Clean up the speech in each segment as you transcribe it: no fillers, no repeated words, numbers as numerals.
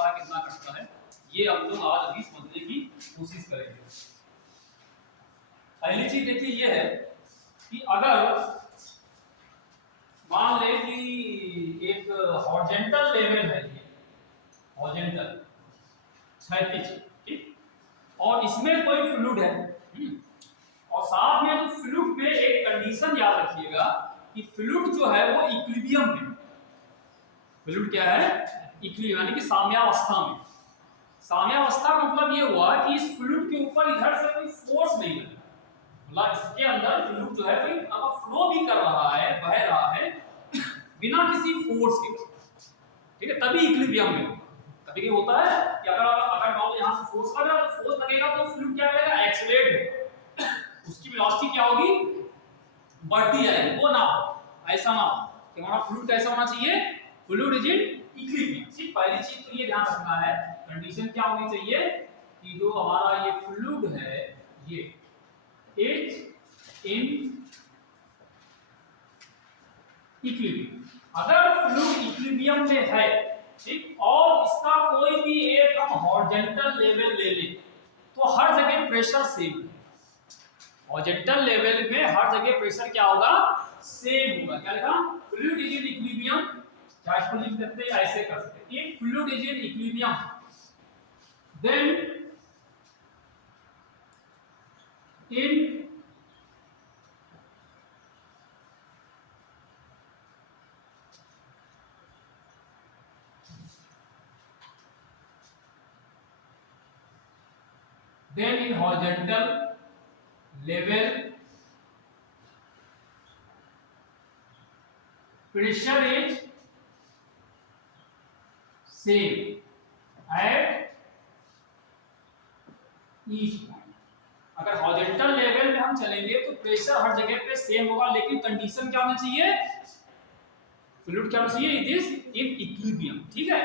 बढ़ता है कितना घटता है, ये हम लोग आज अभी समझने की कोशिश करेंगे। पहली चीज देखिए ये है कि अगर मान लें कि एक हॉरिजॉन्टल लेवल है, ये हॉरिजॉन्टल क्षैतिज, ठीक, और इसमें कोई फ्लूइड है, और साथ में जो फ्लूइड में एक कंडीशन याद रखिएगा कि फ्लूइड जो है वो इक्विलिब्रियम में, फ्लूइड क्या है, इक्विलिब्रियम यानी कि साम्यावस्था में। साम्यावस्था का मतलब ये हुआ कि इस फ्लूइड के ऊपर इधर से कोई फोर्स नहीं है, मतलब इसके अंदर फ्लूइड जो है कोई अब फ्लो भी कर रहा है, बह रहा है बिना किसी फोर्स के, ठीक है, तभी इक्विलिब्रियम में। कभी कभी होता है कि अगर मान लो यहाँ से फोर्स लग रहा है, तो फोर्स लगेगा तो फ्लूइड क्या करेगा, एक्सेलरेट होगा, उसकी वेलोसिटी क्या होगी, बढ़ती जाएगी। वो ना हो, ऐसा ना हो कि हमारा फ्लूइड कैसा होना चाहिए, फ्लूइड इज इन इक्विलिब्रियम। ठीक, पहली चीज तो ये ध्यान रखना है, कंडीशन क्या होनी चाहिए कि जो हमारा ये फ्लूइड है ये इज इन इक्विलिब्रियम। अगर फ्लूइड इक्विलिब्रियम में है, ठीक, और इसका कोई भी एक हम हॉरिजॉन्टल लेवल ले ले तो हर जगह प्रेशर सेम है। हॉरिजॉन्टल लेवल में हर जगह प्रेशर क्या होगा, सेम होगा। क्या लिखा, फ्लूइड इज इन इक्विलिब्रियम, क्या इसको लिख सकते हैं, ऐसे कर सकते हैं, if fluid is in equilibrium then in horizontal level pressure is same at each point। अगर हॉरिजॉन्टल लेवल में हम चलेंगे तो प्रेशर हर जगह पे सेम होगा, लेकिन कंडीशन क्या होना चाहिए, फ्लूइड क्या होना चाहिए, इट इज इन इक्विलिब्रियम। ठीक है,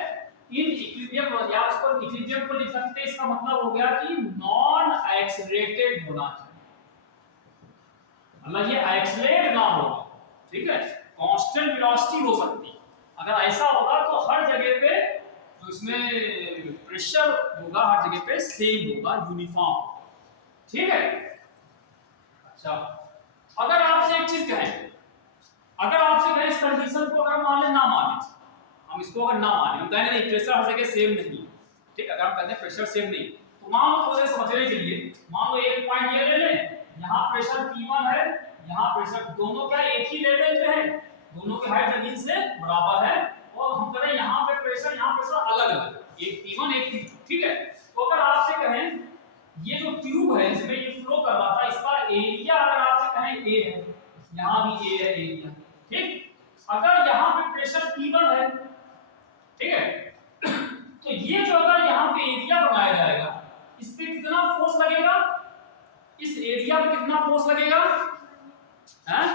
इन इक्विलिब्रियम, या उसको इक्विलिब्रियम को लिख सकते हैं, इसका मतलब हो गया कि नॉन एक्सेलरेटेड होना चाहिए, मतलब ये एक्सेलरेट ना हो, ठीक है, कांस्टेंट वेलोसिटी हो सकती है। अगर ऐसा होगा तो हर जगह पे जो इसमें प्रेशर होगा हर जगह पे सेम होगा, यूनिफॉर्म। ठीक है, अच्छा, अगर आपसे एक चीज कहें, अगर आपसे कहें इस कंडीशन को अगर मान ले ना माने, हम इसको अगर ना माने, हम कहें नहीं प्रेशर हर जगह सेम नहीं, ठीक, अगर हम कहते हैं प्रेशर सेम नहीं, तो मान लो थोड़े समझने के लिए, मान लो एक पॉइंट ये ले लें, यहाँ प्रेशर P1 है, यहाँ प्रेशर, दोनों क्या एक ही लेवल पे है, दोनों की हाइट जमीन से बराबर है, और हम करें यहाँ पे प्रेशर, यहाँ प्रेशर अलग अलग, एक P1 एक P2, ठीक है। तो अगर आपसे कहें ये जो ट्यूब है इसमें ये फ्लो कर रहा था, इसका एरिया अगर आपसे कहें A है, यहाँ भी A है एरिया, ठीक, अगर यहाँ पे प्रेशर P1 है, ठीक है, तो ये जो अगर यहाँ पे एरिया बनाया जाएगा, इस पे कितना फोर्स लगेगा, इस एरिया पे कितना फोर्स लगेगा, हैं,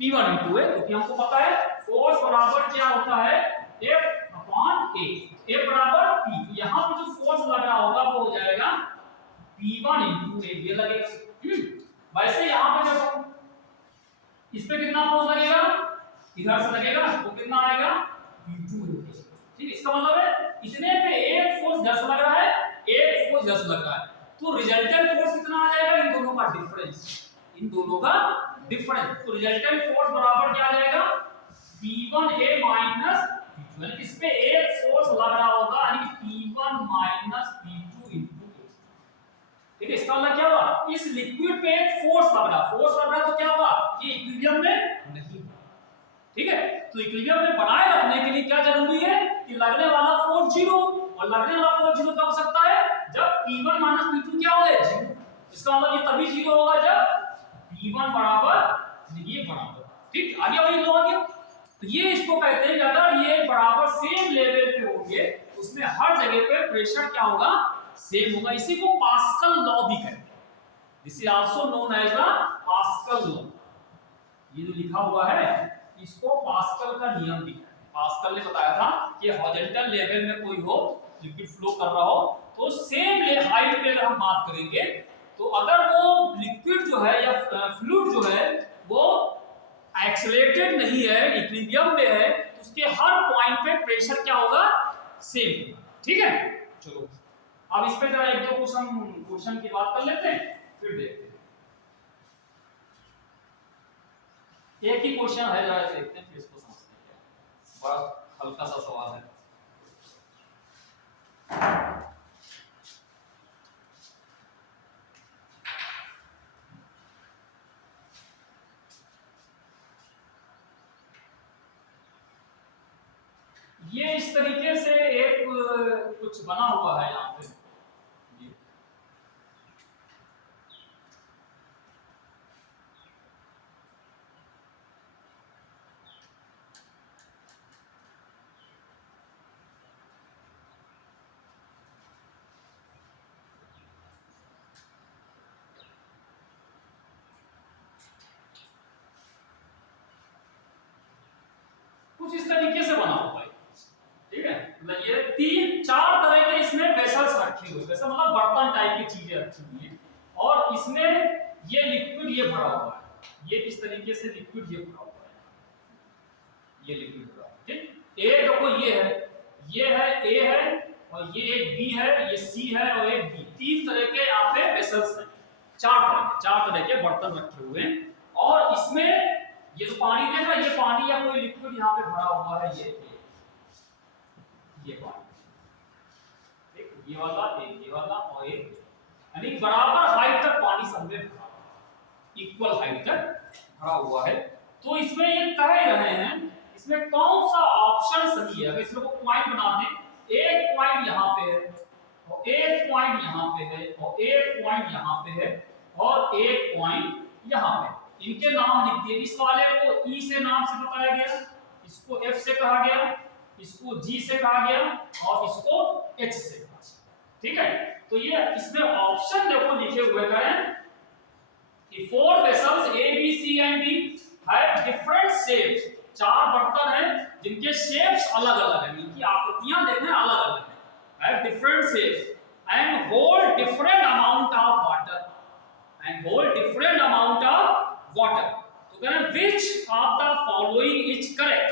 P1 into A, क्योंकि हमको पता है फोर्स बराबर क्या होता है, F अपॉन A, F बराबर P, यहाँ पे जो फोर्स लग रहा होगा वो हो जाएगा P1 into A, ये लगेगा। वैसे यहाँ पे देखो, इस पे कितना फोर्स लगेगा, इधर से लगेगा तो कितना आएगा, P2, ठीक, इसका मतलब है इतने पे एक फोर्स 10 लग रहा है, एक फोर्स 10 लग रहा है, तो रिजल्टेंट फोर्स कितना आ जाएगा, इन दोनों का डिफरेंस, इन दोनों का डिफरेंस, तो रिजल्टेंट फोर्स बराबर क्या आ जाएगा, P1A माइनस P2, यानी इस पे एक फोर्स लग रहा होगा, यानी P1 minus P2 into A, ठीक है, इसका मतलब क्या हुआ, इस लिक्विड पे एक फोर्स लग रहा तो क्या हुआ, ये इक्विलिब्रियम में नहीं, ठीक है। तो इक्विलिब्रियम में बनाए रखने के लिए क्या जरूरी है कि लगने वाला फोर्स 0, और लगने वाला फोर्स 0 कब हो सकता है, जब P1 माइनस P2 क्या हो, 0, इसका मतलब ये तभी 0 होगा जब P1 बराबर ये बराबर, ठीक, आगे वही लो आगे। तो ये इसको कहते हैं कि अगर ये बराबर सेम लेवल पे होंगे उसमें हर जगह पे प्रेशर क्या होगा, सेम होगा, इसी को पास्कल लॉ भी कहते हैं, this is also known as the Pascal law. ये जो लिखा हुआ है इसको पास्कल का नियम भी है। पास्कल ने बताया था कि हॉरिजॉन्टल लेवल में कोई हो, लिक्विड फ्लो कर रहा हो, तो सेम हाइट पे अगर हम बात करेंगे तो अगर वो लिक्विड जो है या फ्लूइड जो है वो एक्सेलरेटेड नहीं है, इक्विलिब्रियम में है, तो उसके हर पॉइंट पे प्रेशर क्या होगा, सेम, ठीक है, चलो अब इस पे जरा एक दो क्वेश्चन की बात कर लेते हैं, फिर देखते हैं। एक ही क्वेश्चन है, जरा देखते हैं फिर इसको समझते हैं। बड़ा हल्का सा सवाल है। ये इस तरीके से एक कुछ बना हुआ है यहाँ पे, कुछ इस तरीके से बना हुआ है, ठीक है। मतलब ये तीन चार तरह के इसमें वेसल्स रखे हुए, वैसे मतलब बर्तन टाइप की चीजें रखी हुई हैं, और इसमें ये लिक्विड ये भरा हुआ है, ये इस तरीके से लिक्विड ये भरा हुआ है, ये लिक्विड भरा हुआ है, ठीक। ए देखो ये है ए है, और ये एक बी है, ये सी है, और एक बी, तीन तरह के यहाँ पे वेसल्स हैं, चार तरह के बर्तन रखे हुए हैं। और इसमें ये जो पानी देख रहा है, ये पानी या कोई लिक्विड यहाँ पे भरा हुआ है, ये पानी, ठीक, ये वाला और एक, यानी बराबर हाइट तक पानी सब में भरा, इक्वल हाइट तक भरा हुआ है। तो इसमें ये कह रहे हैं इसमें कौन सा ऑप्शन सही है। अगर इसमें को पॉइंट बना दें, एक पॉइंट यहाँ पे है, और एक पॉइंट यहाँ पे है, और एक पॉइंट यहाँ पे है, और एक पॉइंट यहाँ पे, इनके नाम लिख दिए। इस वाले को ई से नाम से बताया गया, इसको एफ से कहा गया, इसको जी से कहा गया, और इसको एच से कहा गया, ठीक है। तो ये इसमें ऑप्शन देखो लिखे हुए हैं कि 4 vessels A, B, C and D have different shapes, चार बर्तन हैं जिनके शेप्स अलग अलग हैं, इनकी आकृतियां देखने अलग अलग हैं, have different shapes and hold different amount of water, and hold different amount of water। तो कह रहे हैं which of the following is correct,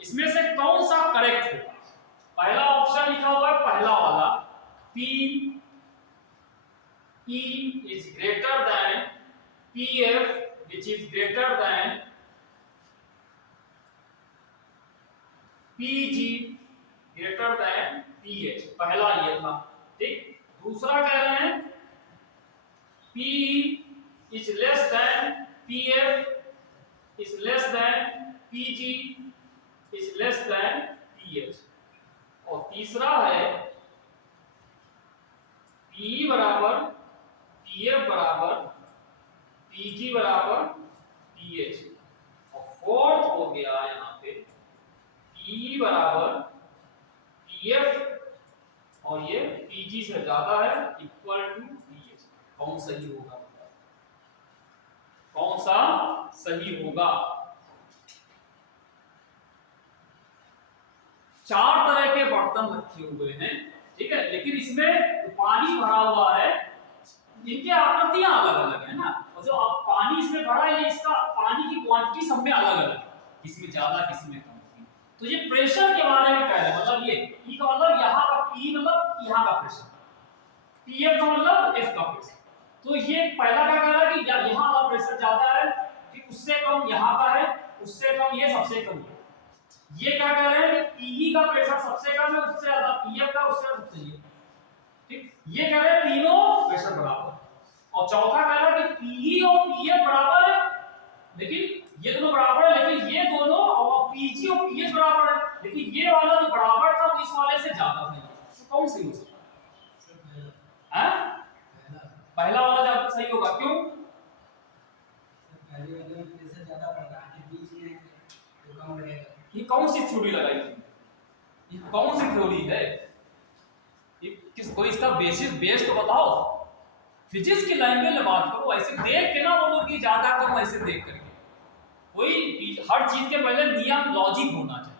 इसमें से कौन सा करेक्ट होगा। पहला ऑप्शन लिखा हुआ है, पहला वाला P E is greater than PF which is greater than PG greater than PH, पहला ये था, ठीक। दूसरा कह रहे हैं PE is less than PF is less than PG is less than PH, और तीसरा है PE बराबर PF बराबर PG बराबर PH, और फोर्थ हो गया यहाँ पे PE बराबर PF और ये PG से ज्यादा है, इक्वल टू PH। कौन सही होगा, कौन सा सही होगा। चार तरह के बर्तन रखे हुए हैं, ठीक है, लेकिन इसमें पानी भरा हुआ है, इनकी आकृतियां अलग अलग है ना, और जो आप पानी इसमें भरा है, इसका पानी की क्वांटिटी सब में अलग अलग है, किसमें ज्यादा किसमें कम। तो ये प्रेशर के बारे में कह रहे हैं, मतलब ये ई का मतलब यहाँ का, ई मतलब यहाँ का प्रेशर, पीएफ का मतलब एफ का प्रेशर। तो ये पहला क्या कह रहा है कि यहाँ का प्रेशर ज्यादा है, कि उससे कम यहाँ का है, उससे कम ये, सबसे कम है। ये क्या कह रहे हैं कि पीई का प्रेशर सबसे कम है, उससे ज्यादा पीएफ का, उससे सबसे ये, ठीक। ये कह रहे हैं तीनों प्रेशर बराबर, और चौथा कह रहा है कि पीई और पीएफ बराबर है, लेकिन ये दोनों बराबर है, लेकिन ये दोनों और पीजी और पीएच बराबर है, लेकिन ये वाला जो बराबर था वो इस वाले से ज्यादा था। तो कौन सही हो सकता है? पहला वाला ज्यादा सही होगा, क्यों? पहले वाले में प्रेशर ज्यादा पड़ता है, बीच में तो कम रहेगा। ये कौन सी थ्योरी लगाई थी, ये कौन सी थ्योरी है, ये किस, कोई इसका बेस तो बताओ। फिजिक्स की लैंग्वेज में बात करो, ऐसे देख के ना बोलो कि ज्यादा कम, ऐसे देख करके। कोई हर चीज के पहले नियम लॉजिक होना चाहिए।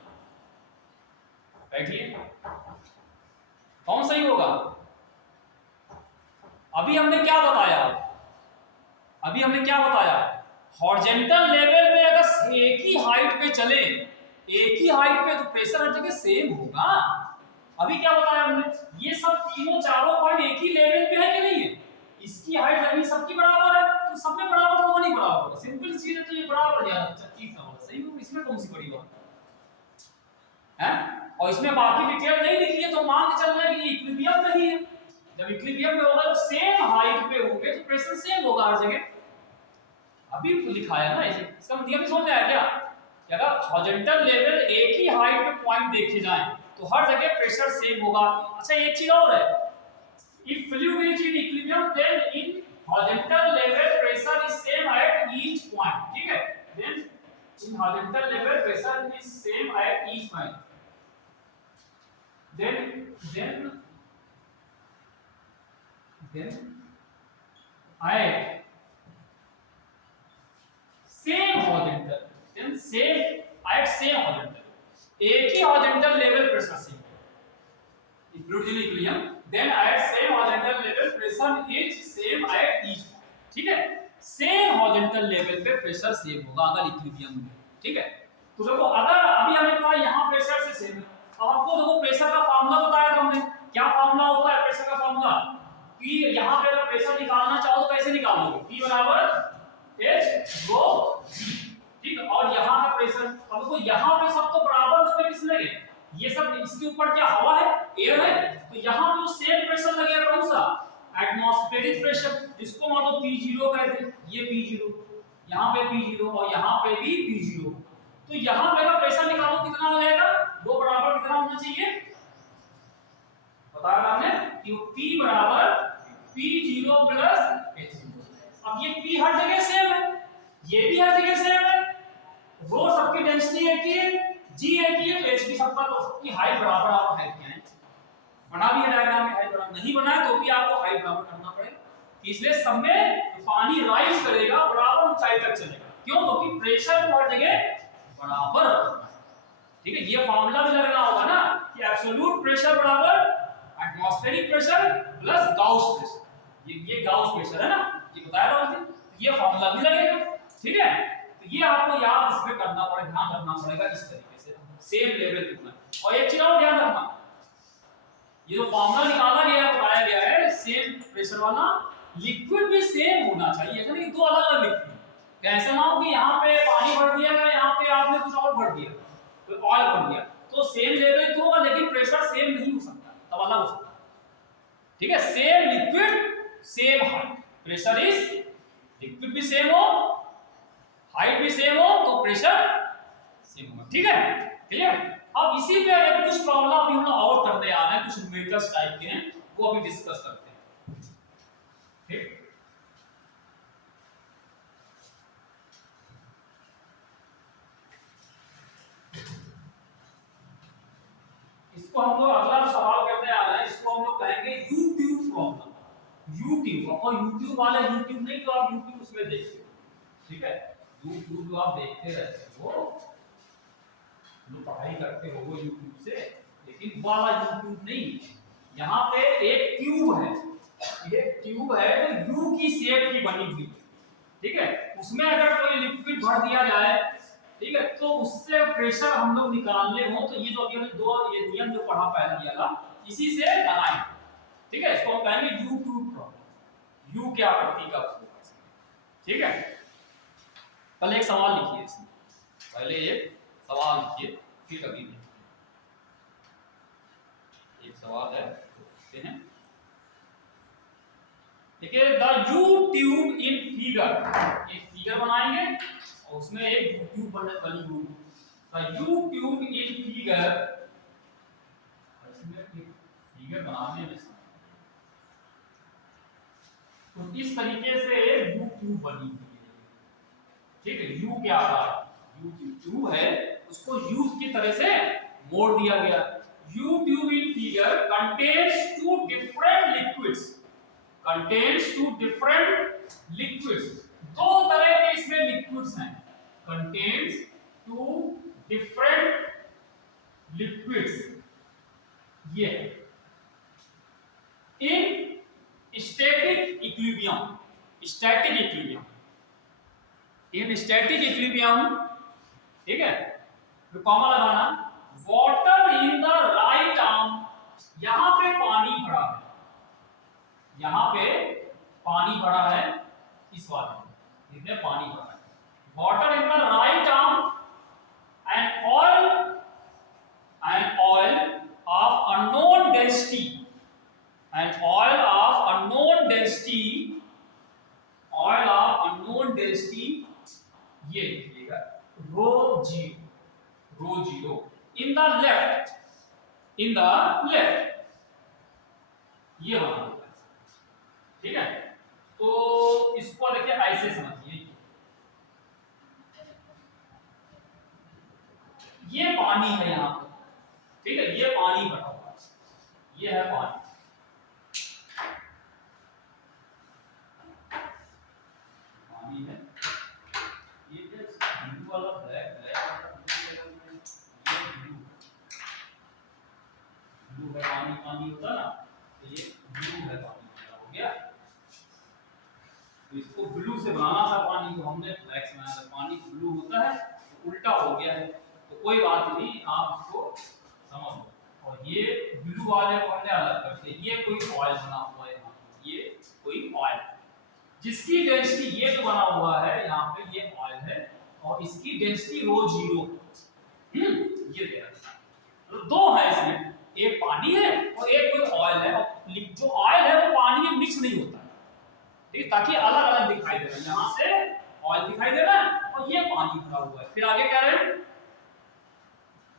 बैठिए, कौन सही होगा? अभी हमने क्या बताया, हॉरिजॉन्टल लेवल में अगर एक ही हाइट पे चले, एक ही हाइट पे, तो प्रेशर हर जगह सेम होगा। अभी क्या बताया हमने, ये सब तीनों चारों पॉइंट एक ही लेवल पे है कि नहीं है, इसकी हाइट जमीन सबकी बराबर है, तो सब में बराबर होगा नहीं बराबर होगा, सिंपल चीज है, तो ये बराबर ज्यादा चीज समझ सही हो, इसमें कौन सी बड़ी बात है? और इसमें बाकी डिटेल नहीं लिखी है तो मान के चल रहा है कि ये इक्विलिब्रियम नहीं है। जब इक्विलिब्रियम में होगा, जब सेम हाइट पे होंगे तो प्रेशर सेम होगा हर जगह। अभी तो लिखा है ना इसे, इसका मतलब समझ में आया क्या कि अगर हॉरिजॉन्टल लेवल एक ही हाइट पे पॉइंट देखे जाएं तो हर जगह प्रेशर सेम होगा। अच्छा एक चीज और है, if fluid is in equilibrium then in horizontal level pressure is same at each point, ठीक है, then in horizontal level pressure is same at each point, then at same horizontal, then same at same horizontal, एक ही horizontal level pressure same, if fluid is in equilibrium then at same horizontal level pressure is same at each point, ठीक है, same horizontal level पे pressure same होगा अगर equilibrium में, ठीक है। तो देखो अगर अभी हमें पता यहाँ प्रेशर से सेम है, अब आपको देखो प्रेशर का फार्मूला बताया था हमने, क्या फार्मूला होता है प्रेशर का फार्मूला, P, यहाँ पे अगर प्रेशर निकालना चाहो तो कैसे निकालोगे, P बराबर H रो G, ठीक है, और यहाँ का प्रेशर, अब देखो यहाँ पे सब तो बराबर, उस पे किस लगे, ये सब इसके ऊपर क्या हवा है, एयर है, तो यहाँ पे सेम प्रेशर लगेगा, कौन सा, एटमॉस्फेरिक प्रेशर, इसको मान लो P0 कहते हैं, ये P0, यहाँ पे P0 और यहाँ पे भी P0, तो यहाँ पे का प्रेशर निकालो कितना हो जाएगा, वो बराबर कितना होना चाहिए, बताया हमने कि P बराबर P0 प्लस H0। अब ये P हर जगह सेम है, ये भी हर जगह सेम है, रो सबकी डेंसिटी एक ही है, G एक ही है, तो H भी सबका, तो सबकी हाइट बराबर, आप हाइट क्या है, बना भी है डायग्राम में, हाइट बराबर नहीं बनाया तो भी आपको हाइट बराबर करना पड़ेगा, इसलिए सब में पानी राइज करेगा, बराबर ऊंचाई तक चलेगा, क्यों, क्योंकि प्रेशर को हर जगह बराबर रखना है, ठीक है, ये फार्मूला भी लगना होगा ना कि एब्सोल्यूट प्रेशर बराबर atmospheric pressure plus Gauss pressure, ये गाउस प्रेशर है ना, ये बताया था मुझे, ये फार्मूला भी लगेगा, ठीक है, तो ये आपको याद इसमें करना पड़ेगा, ध्यान रखना पड़ेगा इस तरीके से, सेम लेवल कितना, और एक चीज और ध्यान रखना, ये जो फार्मूला निकाला गया है, बताया गया है, सेम प्रेशर वाला लिक्विड भी सेम होना चाहिए, यानी दो अलग-अलग लिक्विड, ऐसा ना हो कि यहाँ पे पानी भर दिया गया, यहाँ पे आपने कुछ और भर दिया, कोई ऑयल भर दिया, तो सेम लेवल तो होगा लेकिन प्रेशर सेम नहीं हो सकता, तब अलग हो सकता है, ठीक है, same liquid same height, pressure is liquid भी सेम हो, हाइट भी सेम हो, तो प्रेशर सेम होगा, ठीक है, क्लियर। अब इसी पे कुछ प्रॉब्लम अभी हम लोग और करने आ रहे हैं, कुछ न्यूमेरिकल्स टाइप के हैं, वो अभी डिस्कस करते हैं, ठीक। इसको हम लोग अगला सवाल करने आ रहे हैं, इसको हम लोग कहेंगे यूट्यूब प्रॉब्लम, यूट्यूब, और यूट्यूब वाला यूट्यूब नहीं तो आप यूट्यूब उसमें देखते हो, ठीक है, यूट्यूब जो आप देखते रहते हो, जो पढ़ाई करते हो वो यूट्यूब से, लेकिन वाला यूट्यूब नहीं, यहाँ पे एक ट्यूब है, ये ट्यूब है जो यू की शेप की बनी हुई, ठीक है, उसमें अगर कोई लिक्विड भर दिया जाए, ठीक है, तो उससे प्रेशर हम लोग निकालने हो तो ये जो अभी हमने दो ये नियम जो पढ़ा पहले था, इसी से बनाए, ठीक है, इसको हम कहेंगे यू ट्यूब प्रॉब्लम, यू क्या प्रतीक होगा, ठीक है। पहले एक सवाल लिखिए इसमें, पहले एक सवाल लिखिए, फिर कभी एक सवाल है, देखते हैं, देखिए, the you tube in figure, एक फिगर बनाएंगे और उसमें एक यू ट्यूब बनी हुई, the you tube in figure, इसमें फिगर बनाने में तो इस तरीके से यू ट्यूब बनी हुई है, ठीक है, यू क्या आ रहा है, यू ट्यूब है, उसको यू की तरह से मोड़ दिया गया, you tube in figure contains two different liquids, contains two different liquids, दो तरह के इसमें लिक्विड्स हैं, contains two different liquids, ये in static equilibrium, static equilibrium, in static equilibrium, ठीक है, तो कॉमा लगाना, water in the right arm इसमें पानी भरा है। Water in the right arm and oil of unknown density and oil of unknown density ये लिखिएगा rho zero in the left ये बना हुआ है, ठीक है। तो इसको देखिए ऐसे समझिए, ये पानी है यहाँ पर, ठीक है, ये पानी भरा हुआ है, ये है पानी, पानी है, ये ब्लू वाला ब्लैक ब्लू है, पानी होता ना, तो ये ब्लू है, पानी हो गया। तो इसको ब्लू से बनाना था पानी को, हमने ब्लैक से बनाया था, पानी ब्लू होता है, तो उल्टा हो गया है, तो कोई बात नहीं, आप इसको समझ लो। और ये ब्लू वाले को हमने अलग करते, ये कोई ऑयल बना हुआ है यहाँ, ये कोई ऑयल जिसकी डेंसिटी ये जो बना हुआ है यहाँ पे, ये ऑयल है और इसकी डेंसिटी रो जीरो, ये दे रखा है। तो दो है इसमें, एक पानी है और एक कोई ऑयल है, और जो ऑयल है वो पानी में मिक्स नहीं होता है, ठीक, ताकि अलग अलग दिखाई दे रहा है, यहाँ से ऑयल दिखाई दे रहा है और ये पानी भरा हुआ है। फिर आगे कह रहे हैं,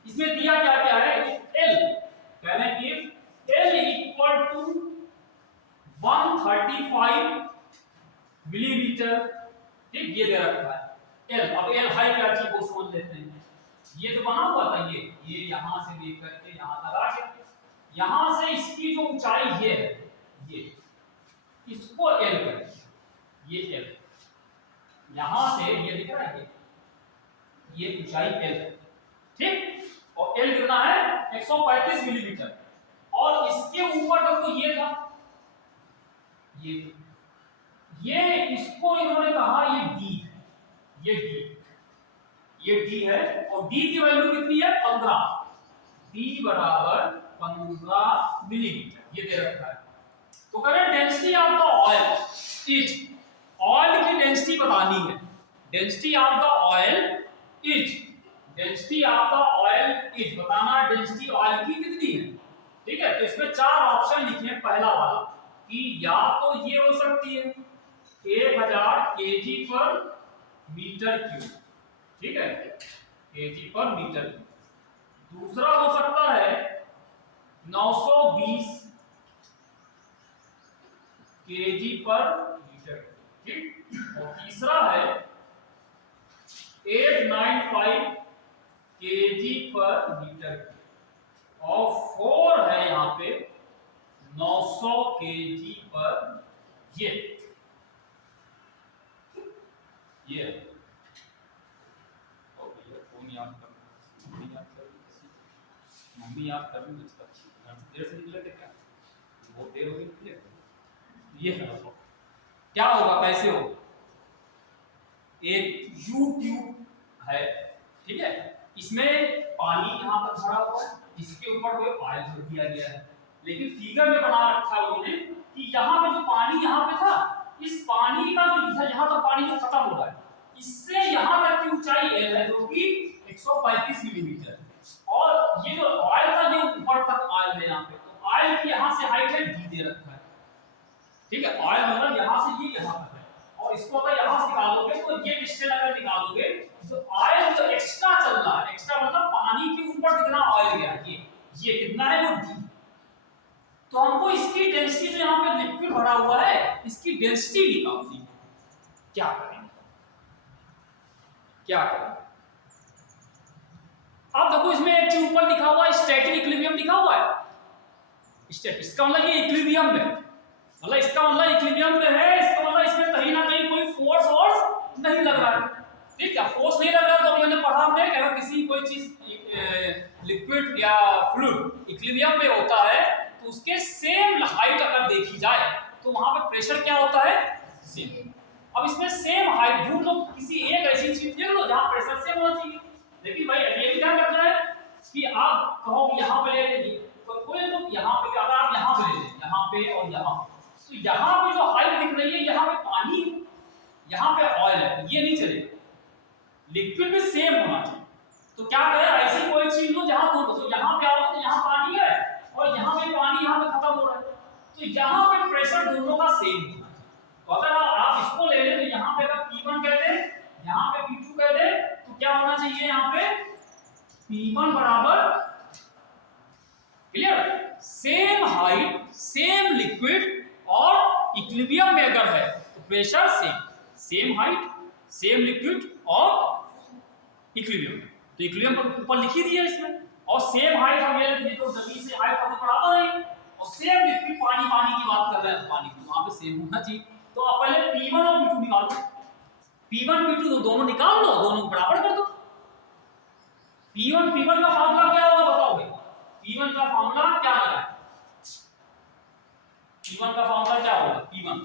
इसमें दिया क्या है, एल कह रहे हैं कि एल इक्वल टू 135 मिलीमीटर, ठीक, ये दे रखा है एल। अब एल हाई क्या चीज वो समझ लेते हैं। ये जो बना हुआ था, ये यहां से लेकर के यहां तक आ गया, यहां से इसकी जो ऊंचाई ये है, ये इसको एल कर दिया, ये एल, यहां से ये दिख रहा है, ये ऊंचाई एल है, ठीक, और एल कितना है 135 मिलीमीटर, और इसके ऊपर तक तो ये था, ये इसको इन्होंने कहा ये डी है, ये डी है, और डी की वैल्यू कितनी है 15, डी बराबर 15 मिलीमीटर, ये दे रखा है। तो करें density of the oil is, oil की डेंसिटी बतानी है, density of the oil is, density of the oil is बताना, डेंसिटी ऑयल की कितनी है, ठीक है। तो इसमें चार ऑप्शन लिखे हैं, पहला वाला कि या तो ये हो सकती है 1000 kg पर मीटर क्यूब, ठीक है, kg पर मीटर क्यूब। दूसरा हो सकता है 920 kg पर मीटर, ठीक, और तीसरा है 895 kg पर मीटर, और 4 है यहाँ पे 900 kg पर ये फोन याद कर, मम्मी याद कर रही है, देर से निकले थे क्या, बहुत देर हो गई, ये है क्या होगा, कैसे हो, एक यू ट्यूब है, ठीक है, इसमें पानी यहाँ पर भरा हुआ है, इसके ऊपर कोई ऑयल भर दिया गया है, लेकिन फिगर में बना रखा है उन्होंने कि यहाँ पे जो पानी यहाँ पे था, इस पानी का जो यहाँ तक पानी जो खत्म हो रहा है, इससे यहाँ तक की ऊंचाई एल है, जो कि 135 मिलीमीटर, और ये जो ऑयल था ये ऊपर तक ऑयल है यहाँ पे, तो ऑयल की यहाँ से हाइट है डी दे रखा है, ठीक है, ऑयल मतलब यहाँ से ये यहाँ तक है, और इसको अगर यहाँ से निकालोगे तो ये डिस्टेंस अगर निकालोगे, जो ऑयल जो एक्स्ट्रा चल रहा है, एक्स्ट्रा मतलब पानी के ऊपर कितना ऑयल गया, ये कितना है वो डी। तो हमको इसकी डेंसिटी जो यहाँ पे लिक्विड भरा हुआ है, इसकी डेंसिटी निकालनी है, क्या करें, अब देखो इसमें एक चीज ऊपर लिखा हुआ है स्टैटिक इक्विलिब्रियम लिखा हुआ है, इसका मतलब ये इक्विलिब्रियम में, मतलब इसका मतलब इक्विलिब्रियम में है, इसका मतलब इसमें कहीं ना कहीं कोई फोर्स नहीं लग रहा है, ठीक है, फोर्स नहीं लग रहा तो मैंने पढ़ा हमने कि अगर किसी कोई चीज लिक्विड या फ्लूइड इक्विलिब्रियम में होता है तो उसके सेम हाइट अगर देखी जाए तो वहां पे प्रेशर क्या होता है, सेम। अब इसमें सेम हाइट ढूंढ लो, किसी एक ऐसी चीज देख लो जहां प्रेशर सेम होना चाहिए, लेकिन भाई ये भी ध्यान रखना है कि आप कहो यहाँ पे ले लीजिए, तो कोई लोग यहाँ पे, अगर आप यहाँ पे ले लें, यहाँ पे और यहाँ पे, तो यहाँ पे जो हाइट दिख रही है यहाँ पे पानी, यहाँ पे ऑयल है, तो ये नहीं चलेगा, लिक्विड में सेम होना चाहिए। तो क्या करें, ऐसी कोई चीज लो जहां दोनों, तो यहाँ पे आओ तो यहाँ पानी है और यहाँ पे पानी यहाँ पे खत्म हो रहा है, तो यहाँ पे प्रेशर दोनों का सेम होना चाहिए। तो अगर आप इसको ले लें तो यहाँ पे अगर P1 कह दें, यहाँ पे P2 कह दें, तो क्या होना चाहिए यहाँ पे P1 बराबर, clear, same height, same liquid और इक्विलिब्रियम में अगर है तो pressure same, same height, same liquid और इक्विलिब्रियम, तो इक्विलिब्रियम पर ऊपर लिख ही दिया इसमें, और सेम हाइट हम ये तो जमीन से हाइट हम बराबर है, और सेम लिक्विड पानी, पानी की बात कर रहे हैं, पानी की वहां पे सेम होना चाहिए। तो आप पहले P1 और P2 निकाल लो, P1 P2 दोनों निकाल लो, दोनों को बराबर कर दो। P1 का फार्मूला क्या होगा बताओगे? P1 का फार्मूला क्या है? P1 का फार्मूला क्या होगा? P1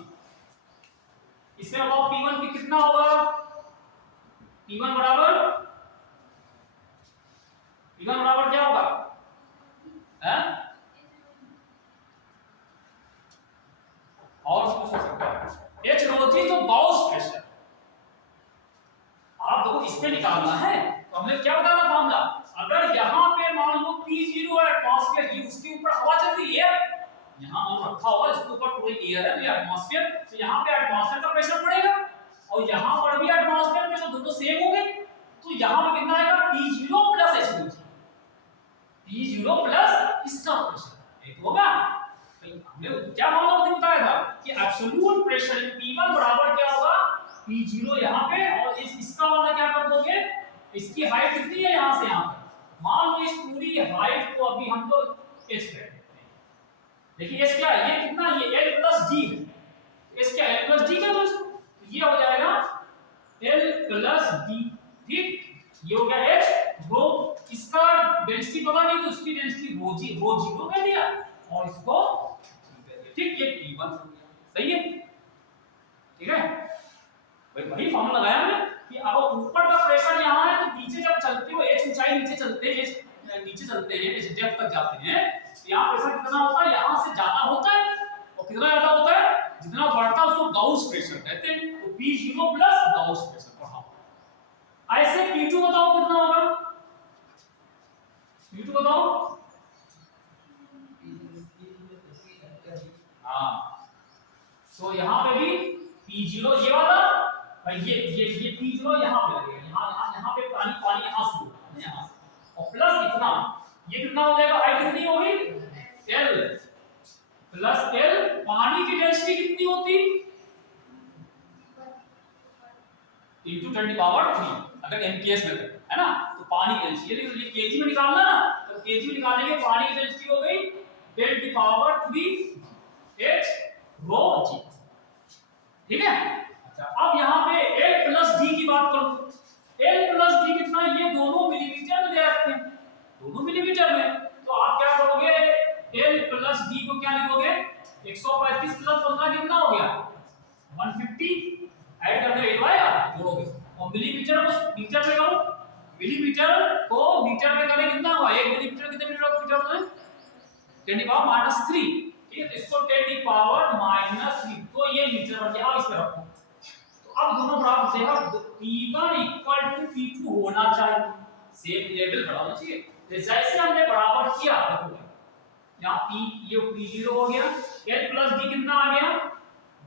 इससे बताओ P1 की कितना होगा? P1 बराबर क्या होगा? हैं? और कुछ हो सकता है, H rho g तो गाउस प्रेशर, आप देखो इस पे निकालना है, तो हमने क्या बताया फार्मूला, अगर यहाँ पे मान लो P0 है एटमॉस्फेयर की, उसके ऊपर हवा चल रही है, यहाँ हम रखा होगा इसके ऊपर पूरी एयर है, तो ये एटमॉस्फेयर, तो यहाँ पे एटमॉस्फेयर का प्रेशर पड़ेगा और यहाँ पर भी एटमॉस्फेयर प्रेशर, दोनों सेम हो गए, तो यहाँ पे कितना आएगा P0 plus H rho g, P0 plus इसका प्रेशर एक होगा। हमने क्या मालूम बताया था कि एब्सोल्यूट प्रेशर P1 बराबर क्या होगा P0 यहाँ पे, और इसका वाला क्या कर दोगे, इसकी हाइट कितनी है यहाँ से यहाँ पे, मान लो इस पूरी हाइट को अभी हम लोग h कहते हैं, देखिए h क्या है, ये कितना, ये L प्लस D है, h क्या L प्लस D का, तो ये हो जाएगा L प्लस D, ठीक, ये हो गया h रो, इसका डेंसिटी पता नहीं तो इसकी डेंसिटी रो जीरो कह दिया और इसको ठीक, ये P1 सही है, ठीक है वही फॉर्मूला लगाया हमने कि अब ऊपर का प्रेशर यहाँ है तो नीचे जब चलते हो h ऊंचाई नीचे चलते हैं, नीचे चलते हैं, h डेप्थ तक जाते हैं, तो यहाँ प्रेशर कितना होता है, यहाँ से ज्यादा होता है, और कितना ज्यादा होता है, जितना बढ़ता है उसको गाउस प्रेशर कहते हैं, तो P0 प्लस गाउस प्रेशर पढ़ा। ऐसे P2 बताओ कितना होगा, P2 बताओ, हाँ, तो यहाँ पे भी P0 ये वाला और ये P0 यहाँ पे लगेगा, यहाँ पे पानी यहाँ से यहाँ से, और प्लस कितना, ये कितना हो जाएगा, हाइट कितनी होगी L प्लस L, पानी की डेंसिटी कितनी होती into 10 की पावर 3 अगर MKS में है ना, तो पानी की डेंसिटी ये केजी में निकालना ना, तो केजी में निकालने के पानी की डेंसिटी हो गई 10 की पावर 3 H rho g, ठीक है। अच्छा अब यहाँ पे L प्लस D की बात करो, L प्लस D कितना, ये दोनों मिलीमीटर में दे रखे हैं, दोनों मिलीमीटर में, तो आप क्या करोगे, L प्लस D को क्या लिखोगे, 135 प्लस 15 कितना हो गया 150, ऐड करके एक आएगा जोड़ोगे, और मिलीमीटर को मीटर में करो, मिलीमीटर को मीटर में करें कितना हुआ, 1 मिलीमीटर कितने मीटर में 10 की पावर -3, ठीक है, तो इसको 10 की पावर -3, तो ये मीटर बन गया, इस तरफ। तो अब दोनों बराबर से P1 इक्वल टू P2 होना चाहिए, सेम लेवल बड़ा होना चाहिए, जैसे हमने बराबर किया, देखो यहाँ P ये P0 हो गया, L प्लस D कितना आ गया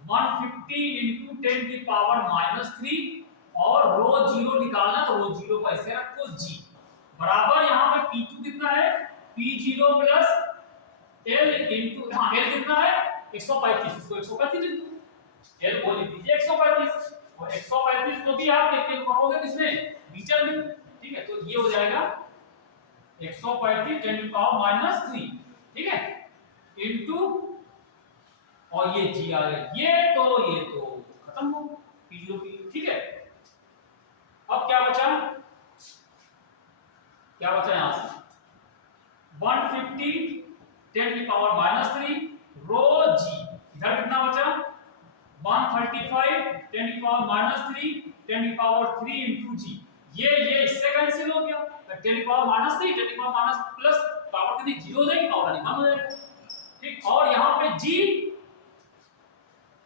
150 into 10 की पावर -3, और रो जीरो निकालना, तो रो जीरो को ऐसे रखो G बराबर, यहाँ पे P2 कितना है P0 प्लस L into, हाँ L कितना है 135, इसको 135 लिख दो, L को लिख दीजिए 135, और 135 को भी आप कैसे करोगे किसमें मीटर में, ठीक है, तो ये हो जाएगा 135 10 की पावर -3, ठीक है, इनटू, और ये G आ गया, ये तो खत्म हो P0 P0, ठीक है। अब क्या बचा यहां से 150 10 की पावर -3 रो G, इधर कितना बचा 135 10 की पावर -3 10 की पावर 3 into G, ये इससे कैंसिल हो गया, 10 की पावर -3 10 की पावर प्लस पावर कितनी 0 हो जाएगी, पावर निकाल हो जाएगा, ठीक, और यहाँ पे G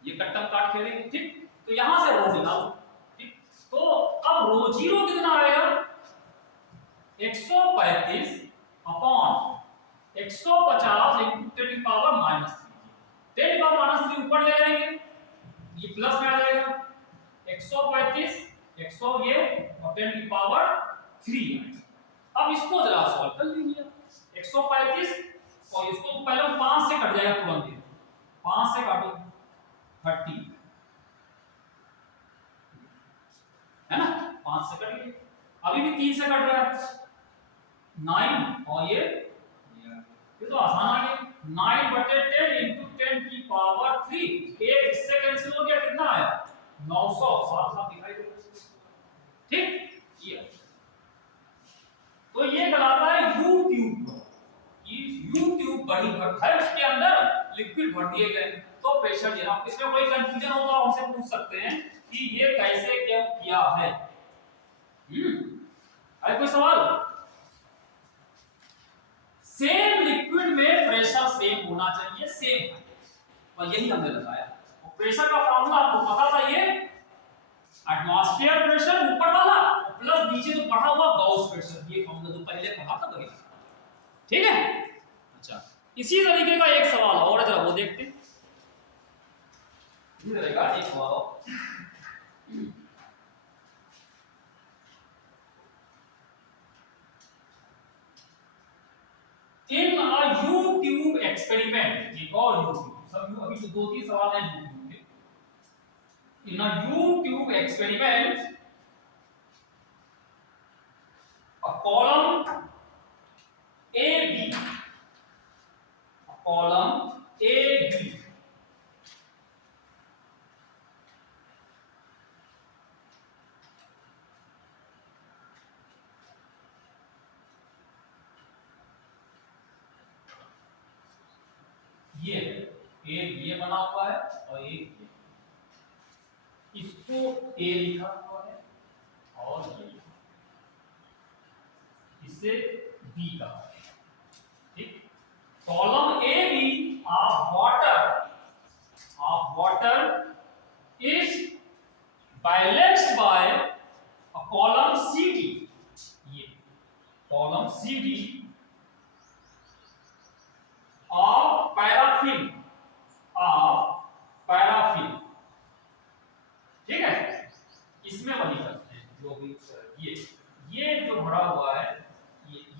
ये कट्टम काट खेलेंगे, ठीक, तो तो यहां से रो निकालो, ठीक। तो अब रो जीरो कितना आएगा, 135 अपॉन 150 इंटू 10 की पावर माइनस 3, 10 की पावर माइनस 3 ऊपर ले जाएंगे, ये प्लस में आ जाएगा 135 100 ये और 10 की पावर 3। अब इसको जरा सॉल्व कर लीजिए, 135 और इसको पहले 5 से कट जाएगा तुरंत ही, 5 से काटो 30 है ना, 5 से कट गया, अभी भी 3 से कट रहा है 9 और ये तो आसान आ गया, 9/10 इंटू 10 की पावर 3, एक इससे कैंसिल हो गया, कितना आया 900, साफ साफ दिखाई दे रहा है, ठीक। ये तो ये कहलाता है यू ट्यूब, ये यू ट्यूब बड़ी भर है, उसके अंदर लिक्विड भर दिए गए, तो प्रेशर देना, इसमें कोई कंफ्यूजन हो तो हमसे पूछ सकते हैं कि ये कैसे क्यों किया है। है कोई सवाल, सेम लिक्विड में प्रेशर सेम होना चाहिए, सेम है, और यही हमने लगाया। और प्रेशर का फार्मूला आपको पता था, ये एटमॉस्फेयर प्रेशर ऊपर वाला प्लस नीचे जो पढ़ा हुआ गाउस प्रेशर, ये फार्मूला तो पहले पढ़ा था वही, ठीक है। अच्छा, इसी तरीके का एक सवाल और है, जरा वो देखते हैं। इसी तरह का एक सवाल और, इन अ यू ट्यूब एक्सपेरिमेंट, एक और यू ट्यूब, सब अभी तो 2-3 सवाल हैं यू ट्यूब के। In a U tube experiment a column AB, a column AB ये एक ये बना हुआ है और एक ये, इसको A लिखा हुआ है और ये इसे B कहा है, ठीक। Column A B of water is balanced by a column C D, ये column C D of paraffin, ठीक है। इसमें वही करते हैं जो भी, ये जो भरा हुआ है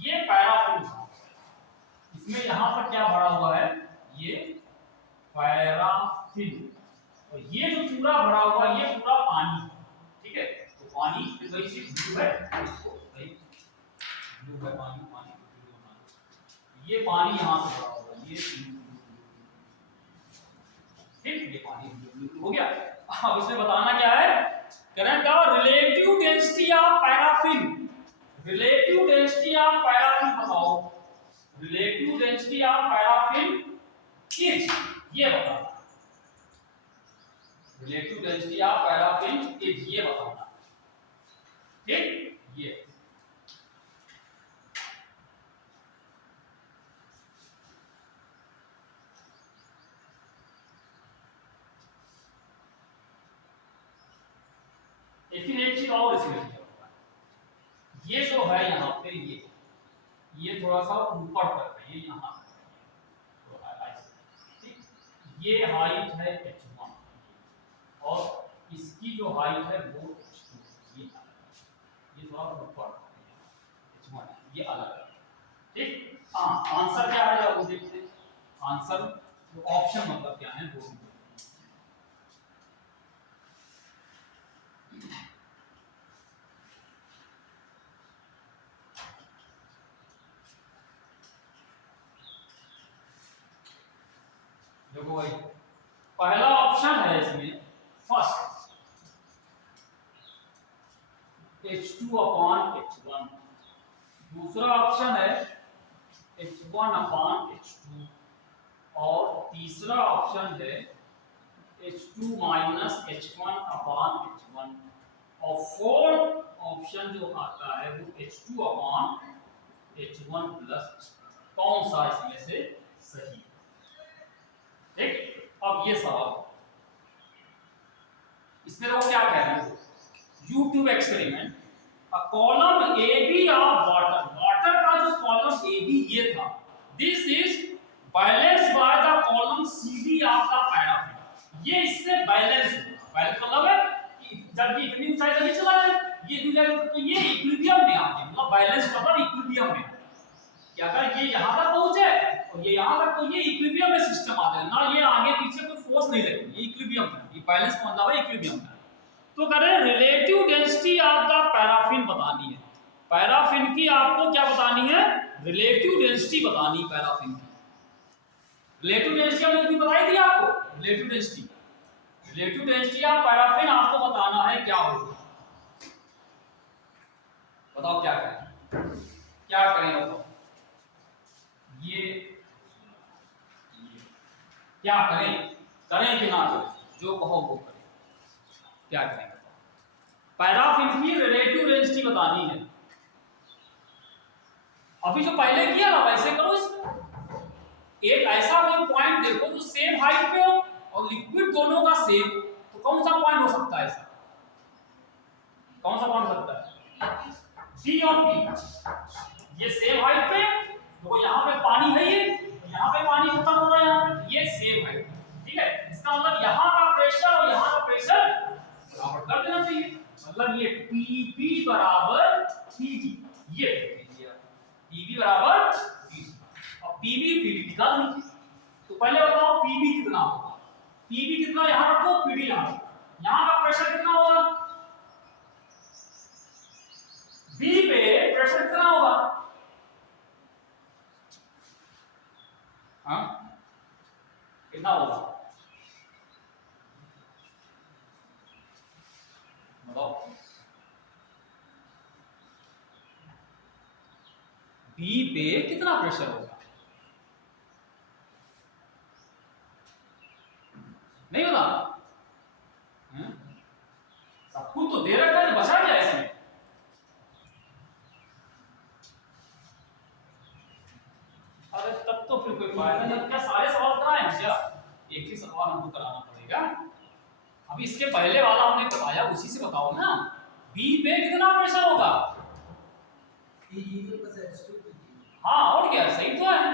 ये पैराफिन, इसमें यहां पर क्या भरा हुआ है, ये पैराफिन, और ये जो पूरा भरा हुआ है ये पूरा पानी, ठीक है। तो पानी तो वही चीज ब्लू है, इसको वही ब्लू है, पानी पानी ये पानी यहां से भरा हुआ है, ये ठीक, ये पानी हो गया। अब इसमें बताना क्या है, करें the relative density of paraffin, relative density of paraffin बताओ, relative density of paraffin is, ये बताना, relative density of paraffin is, ये बताना, ठीक। ये लेकिन एक चीज और इसमें किया हुआ है, ये जो है यहाँ पे ये थोड़ा सा ऊपर तक है, ये यहाँ ठीक, ये हाइट है h1 और इसकी जो हाइट है वो h2, ये थोड़ा ऊपर h1, ये अलग है, ठीक। हाँ, आंसर क्या आएगा वो देखते हैं, आंसर जो ऑप्शन मतलब क्या है वो, देखो भाई पहला ऑप्शन है इसमें फर्स्ट H2/H1, दूसरा ऑप्शन है H1/H2 और तीसरा ऑप्शन है H2 - H1/H1 और फोर्थ ऑप्शन जो आता है वो H2/H1 प्लस, कौन सा इसमें से सही है, ठीक। अब ये सवाल, इसमें इसमें लोग क्या कह रहे हैं, U tube experiment, a column A B of water, water का जो कॉलम ए बी ये था, this is balance by the column C D of the paraffin, ये इससे बैलेंस होगा। बैलेंस मतलब है कि जब ये इतनी ऊंचाई तक चला है, ये इतनी ऊंचाई तक, तो ये इक्विलिब्रियम में आ गया, मतलब बैलेंस मतलब इक्विलिब्रियम में कि अगर ये यहां तक पहुंचे और ये यहां तक, तो ये इक्विलिब्रियम में सिस्टम आ जाएगा ना, ये आगे पीछे कोई फोर्स नहीं लगेगी, ये इक्विलिब्रियम है, ये बैलेंस का मतलब है इक्विलिब्रियम है। तो कह रहे हैं relative density of the paraffin बतानी है, पैराफिन की आपको क्या बतानी है, रिलेटिव डेंसिटी बतानी पैराफिन की। रिलेटिव डेंसिटी हमने बताई थी आपको, relative density, relative density of paraffin आपको बताना है क्या होगा, बताओ क्या करें, क्या करें बताओ, ये क्या करें, करें कि ना करें, जो कहो वो करें, क्या करें बताओ। पैराफिन की रिलेटिव डेंसिटी बतानी है, अभी जो पहले किया ना वैसे करो इसमें, एक ऐसा कोई पॉइंट देखो जो सेम हाइट पे हो और लिक्विड दोनों का सेम, तो कौन सा पॉइंट हो सकता है ऐसा, कौन सा पॉइंट हो सकता है, डी और पी, ये सेम हाइट पे, तो यहाँ पे पानी है, ये यहाँ पे पानी खत्म हो रहा है, यहाँ पे ये सेम हाइट, ठीक है, इसका मतलब यहाँ का प्रेशर और यहाँ का प्रेशर बराबर कर देना चाहिए, मतलब ये पीपी बराबर पीडी, ये पीबी बराबर पीडी, और पीबी पीडी निकाल लीजिए। तो पहले बताओ पीबी कितना होगा, पीबी कितना, यहां रखो, पीडी यहां का प्रेशर कितना होगा, बी पे प्रेशर कितना होगा, हाँ कितना होगा बताओ, बी पे कितना प्रेशर होगा, नहीं पता, सब कुछ तो दे रखा है, बचा क्या इसमें, अरे तब तो फिर कोई फायदा नहीं, क्या सारे सवाल कराए हैं क्या, एक ही सवाल हमको कराना पड़ेगा, अभी इसके पहले वाला हमने बताया उसी से बताओ ना, बी पे कितना प्रेशर होगा, हाँ और क्या सही तो है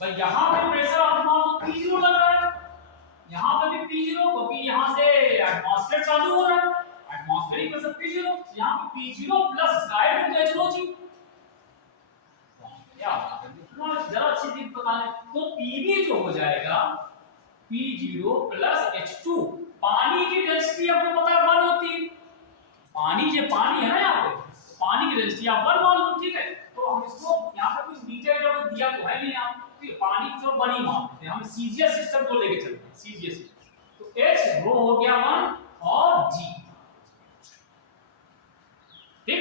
भाई, यहाँ पे प्रेशर आप मान लो P0 लग रहा है, यहाँ पे भी P0, क्योंकि यहाँ से एटमॉस्फेयर चालू हो रहा है, एटमॉस्फेरिक प्रेशर P0, यहाँ पे P0 plus sky to H0 जी, क्या जरा अच्छी चीज बताने, तो Pb जो हो जाएगा P0 प्लस H2, पानी की डेंसिटी आपको पता है 1 होती है, पानी जो पानी है ना यहाँ पे, पानी की डेंसिटी आप 1 मान लो, ठीक है, तो हम इसको यहाँ पे कुछ नीचे जब दिया तो है नहीं यहाँ, तो पानी को चलो 1 ही मानते हैं, हम सीजीएस सिस्टम को लेके चलते हैं, सीजीएस सिस्टम, तो H रो हो गया 1 और G, ठीक,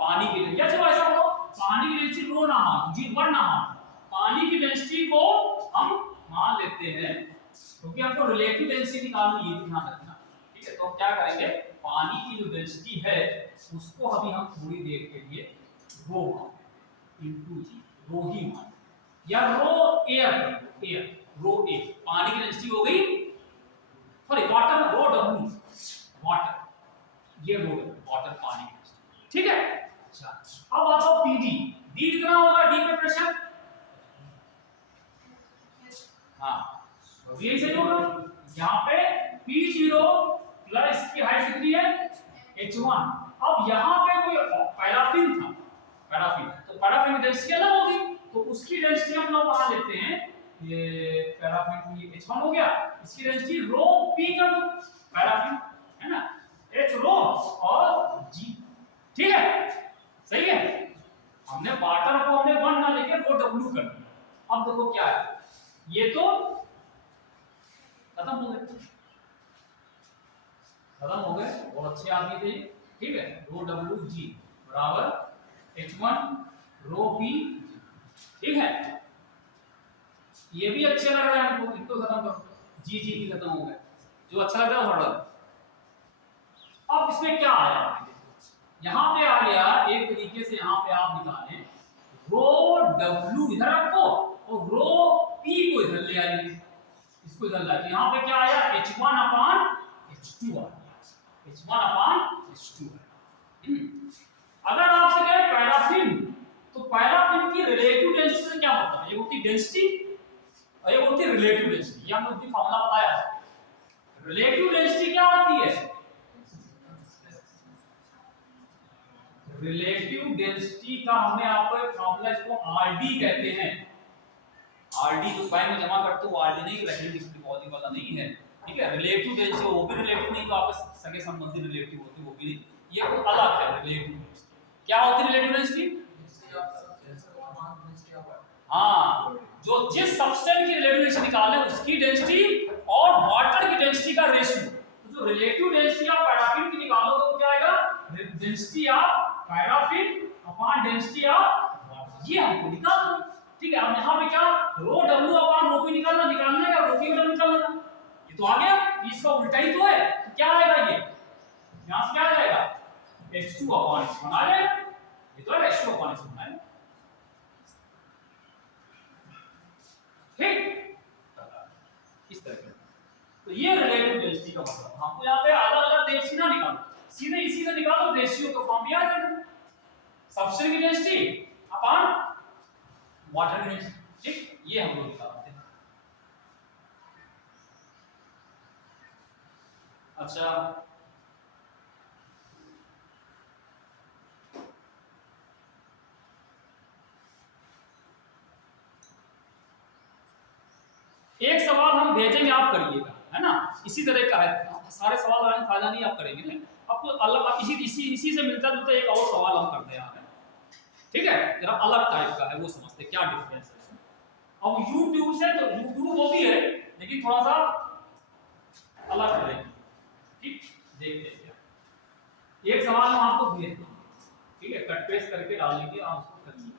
पानी की डेंसिटी, चलो ऐसा करो, पानी की डेंसिटी रो ना मान, G 1 ना मान, पानी की डेंसिटी को हम मान लेते हैं, क्योंकि हमको रिलेटिव डेंसिटी निकालनी, ये ध्यान रखना, ठीक है, तो हम क्या करेंगे, पानी की जो डेंसिटी है उसको अभी हम थोड़ी देर के लिए रो इनटू जी, रो ही मान, या रो एयर, एयर रो ए, पानी की डेंसिटी हो गई, सॉरी वाटर, रो डब्ल्यू वाटर, ये रो वाटर पानी की डेंसिटी, ठीक है। अच्छा अब आप पीडी, डी कितना होगा, डी पे प्रेशर, हाँ तो ये सही होगा, यहाँ पे P0 प्लस इसकी हाइट कितनी है H1, अब यहाँ पे कोई पैराफिन था, पैराफिन, तो पैराफिन की डेंसिटी अलग होगी, तो उसकी डेंसिटी हम लोग मान लेते हैं, ये पैराफिन की H1 हो गया, इसकी डेंसिटी रो P कर दो, पैराफिन है ना, H रो और G, ठीक है सही है, हमने वाटर को हमने 1 ना लेके रो W कर दिया, अब देखो क्या है, ये तो खत्म हो गए, खत्म हो गए, बहुत अच्छे आदमी थे, ठीक है, रो डब्ल्यू जी बराबर H1 रो P, ठीक है, ये भी अच्छे लग रहे हैं हमको, इनको खत्म करो, जी जी भी खत्म हो गए, जो अच्छा लग रहा है थोड़ा, अब इसमें क्या आया, यहाँ पे आ गया एक तरीके से, यहाँ पे आप निकालें रो डब्ल्यू इधर रखो और रो P को इधर ले आइए, इसको इधर लाइए, यहाँ पे क्या आया H1 अपान H2 आ गया, H1/H2 है। अगर आपसे कहे पैराफिन, तो पैराफिन की रिलेटिव डेंसिटी से क्या मतलब है? ये होती डेंसिटी और ये होती रिलेटिव डेंसिटी। ये हमने उसकी फॉर्मूला बताया है। रिलेटिव डेंसिटी क्या होती है? रिलेटिव डेंसिटी का हमने आपको एक फॉर्मूला, इसको आरडी कहते हैं। आरडी जो बैंक में जमा करते हो आरडी नहीं, रिलेटिव डिपॉजिट वाला नहीं है, ठीक है। रिलेटिव डेंसिटी वो भी रिलेटिव नहीं, तो आपस सगे संबंधी रिलेटिव होती वो भी नहीं, ये तो अलग है रिलेटिव डेंसिटी। क्या होती है रिलेटिव डेंसिटी? हाँ, जो जिस सब्सटेंस की रिलेटिव डेंसिटी निकालना है उसकी डेंसिटी और वाटर की डेंसिटी का रेशियो। तो जो रिलेटिव डेंसिटी ऑफ पैराफिन की निकालोगे वो क्या आएगा? Density of paraffin upon density of water. ये हमको निकालना, ठीक है। अब यहाँ पे क्या रो डब्ल्यू अपॉन रो पी निकालना है, रो पी डब्ल्यू निकालना है। ये तो आ गया, इसका उल्टा ही तो है। तो क्या आएगा ये? यहाँ से क्या आ जाएगा? H2/H1 आ जाएगा। ये तो है H2/H1 है, ठीक। इस तरह का तो ये रिलेटिव डेंसिटी का मतलब। हमको यहाँ पे अलग अलग डेंसिटी ना निकालो, सीधे इसी से निकालो, रेशियो का फॉर्म याद है। सब्सटेंस की डेंसिटी अपॉन वाटर की डेंसिटी, ठीक। ये हम लोग निकालते हैं। अच्छा, एक सवाल हम भेजेंगे, आप करिएगा, है ना। इसी तरह का है, सारे सवाल आने फायदा नहीं आप करेंगे ना। आपको अलग इसी से मिलता जुलता एक और सवाल हम करते हैं, ठीक है। जरा अलग टाइप का है, वो समझते क्या डिफरेंस है। अब YouTube से तो YouTube वो भी है, लेकिन थोड़ा सा अलग करेंगे, ठीक। देखते हैं, एक सवाल हम आपको भेज देंगे, ठीक है। कट पेस्ट करके डालेंगे, आप उसको करिए।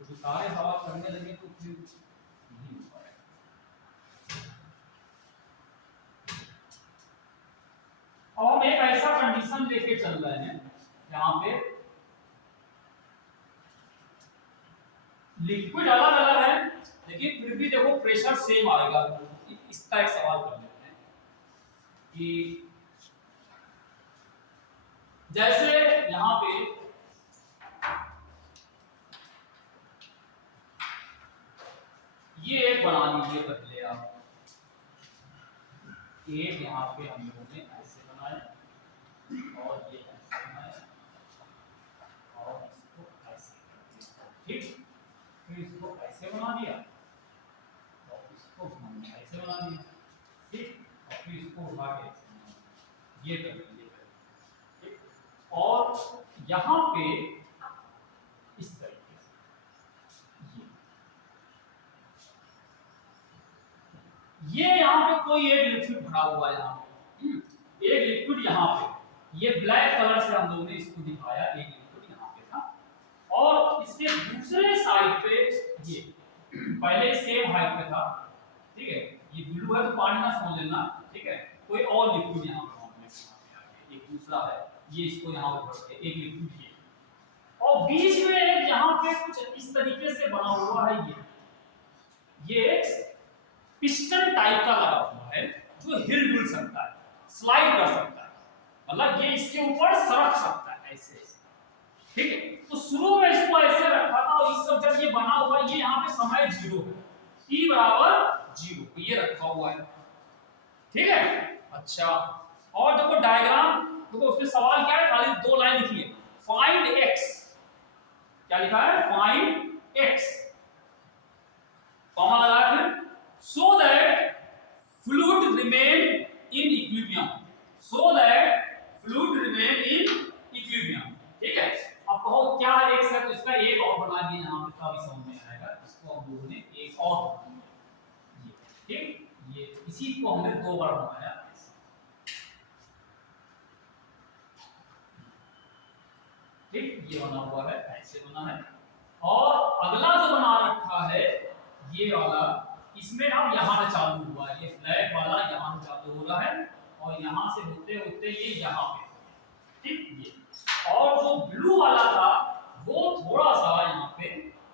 तो सारे सवाल करने लगे तो फिर नहीं हो पाएगा। अब हम एक ऐसा कंडीशन लेके चल रहे हैं जहां पे लिक्विड अलग अलग है, लेकिन फिर भी देखो प्रेशर सेम आएगा। इसका एक सवाल कर लेते हैं कि जैसे यहां पे ये एक बना लीजिए पहले आप, एक यहाँ पे हम लोगों ने ऐसे बनाया और ये ऐसे बनाया और इसको ऐसे, ठीक। फिर इसको ऐसे बना दिया और इसको हमने ऐसे बना दिया, ठीक। और फिर इसको उठा के ये कर दिया, ठीक। और यहाँ पे इस तरीके से ये यहाँ पे कोई एक लिक्विड भरा हुआ है, यहाँ पे एक लिक्विड यहाँ पे, ये ब्लैक कलर से हम लोगों ने इसको दिखाया, एक लिक्विड यहाँ पे था। और इसके दूसरे साइड पे ये पहले सेम हाइट पे था, ठीक है। ये ब्लू है तो पानी ना समझ लेना, ठीक है। कोई और लिक्विड यहाँ पे एक दूसरा है, ये इसको यहाँ पे भरते एक लिक्विड ये, और बीच में एक यहाँ पे कुछ इस तरीके से बना हुआ है, ये पिस्टन टाइप का लगा हुआ है जो हिल डुल सकता है, स्लाइड कर सकता है, मतलब ये इसके ऊपर सरक सकता है ऐसे ऐसे, ठीक है। तो शुरू में इसको ऐसे रखा था और इस सब जब ये बना हुआ है, ये यहाँ पे समय 0 है, t बराबर 0, ये रखा हुआ है, ठीक है। अच्छा, और देखो डायग्राम, देखो उसमें सवाल क्या है, खाली 2 लाइन लिखी है, फाइंड x, क्या लिखा है, फाइंड x, कॉमा लगाया फिर so that fluid remain in equilibrium, so that fluid remain in equilibrium, ठीक है। अब कहो क्या x है, तो इसका एक और बना दिया यहाँ पे, तो समझ में आएगा। इसको हम लोगों ने एक और ये, ठीक, ये इसी को हमने 2 बार बनाया, ठीक। ये बना हुआ है, ऐसे बना है। और अगला जो बना रखा है ये वाला, इसमें अब यहाँ से चालू हुआ है, ये ब्लैक वाला यहाँ से चालू हो रहा है और यहाँ से होते होते ये यहाँ पे, ठीक। ये और जो ब्लू वाला था वो थोड़ा सा यहाँ पे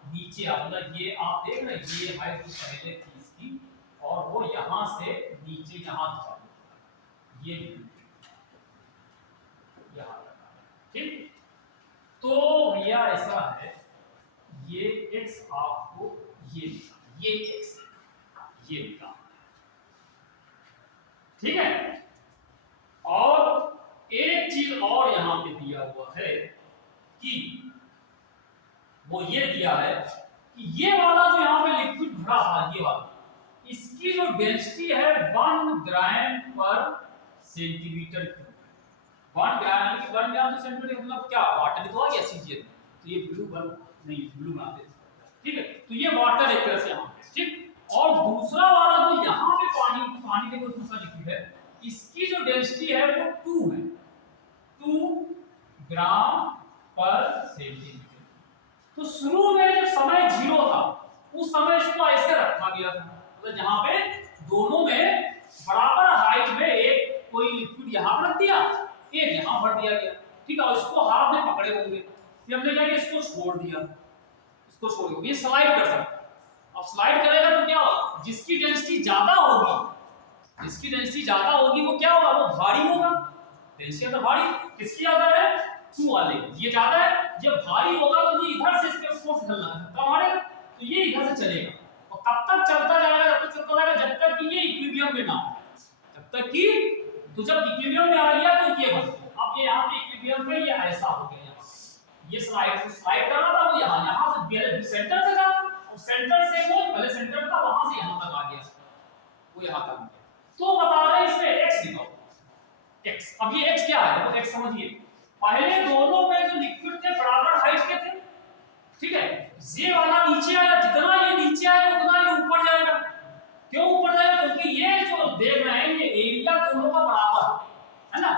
नीचे आ, मतलब ये आप देख रहे हैं, ये हाइट पहले थी इसकी और वो यहाँ से नीचे यहाँ चालू ये यहाँ ठीक। तो भैया ऐसा है, ये x आपको ये लिखा, ये x ये लिखा, ठीक है। और एक चीज और यहां पे दिया हुआ है कि वो ये दिया है कि ये वाला जो यहां पे लिक्विड भरा था, ये वाला, इसकी जो डेंसिटी है 1 ग्राम पर सेंटीमीटर क्यूब। 1 ग्राम की 1 ग्राम तो सेंटीमीटर मतलब क्या, वाटर में तो आ गया सीजीएल, तो ये ब्लू बल्ब नहीं, ब्लू बनाते हैं, ठीक है। तो ये वाटर एक तरह से यहां पे, ठीक। और दूसरा वाला जो यहां पे पानी के दूसरा लिक्विड है, इसकी जो डेंसिटी है वो 2 है, 2 ग्राम पर सेंटीमीटर। तो शुरू में जब समय 0 था उस समय इसको ऐसे रखा गया था, मतलब जहां पे दोनों में बराबर हाइट में एक कोई लिक्विड यहां रख दिया, एक यहां भर दिया गया, ठीक है। और इसको हाथ में पकड़े होंगे, फिर हमने क्या किया, इसको छोड़ दिया, इसको छोड़ दिया, ये स्लाइड कर सकता है। अब स्लाइड करेगा तो क्या होगा, जिसकी डेंसिटी ज्यादा होगी, जिसकी डेंसिटी ज्यादा होगी वो क्या होगा, वो भारी होगा। डेंसिटी तो भारी किसकी ज्यादा है, 2 वाले, ये ज्यादा है। जब भारी होगा तो ये इधर से इसके फोर्स डालना है, तब हमारे तो ये इधर से चलेगा, और कब तक चलता जाएगा, जब तक चलता जाएगा जब तक कि ये इक्विलिब्रियम में ना हो, जब तक कि, तो जब इक्विलिब्रियम में आ गया तो ये बन गया। अब ये यहां पे इक्विलिब्रियम में ये ऐसा हो गया, ये स्लाइड कर रहा था वो यहां से पहले सेंटर से था, और सेंटर से वो पहले सेंटर था, वहां से यहां तक आ गया, वो यहां तक आ गया। तो बता रहे हैं इसमें x लिखो, x। अब ये x क्या है, तो x समझिए, पहले दोनों में जो लिक्विड थे बराबर हाइट के थे, ठीक है। ये वाला नीचे आया, जितना ये नीचे आएगा उतना ये ऊपर जाएगा। क्यों ऊपर जाएगा, क्योंकि ये जो देख रहे हैं ये एरिया दोनों का बराबर है ना।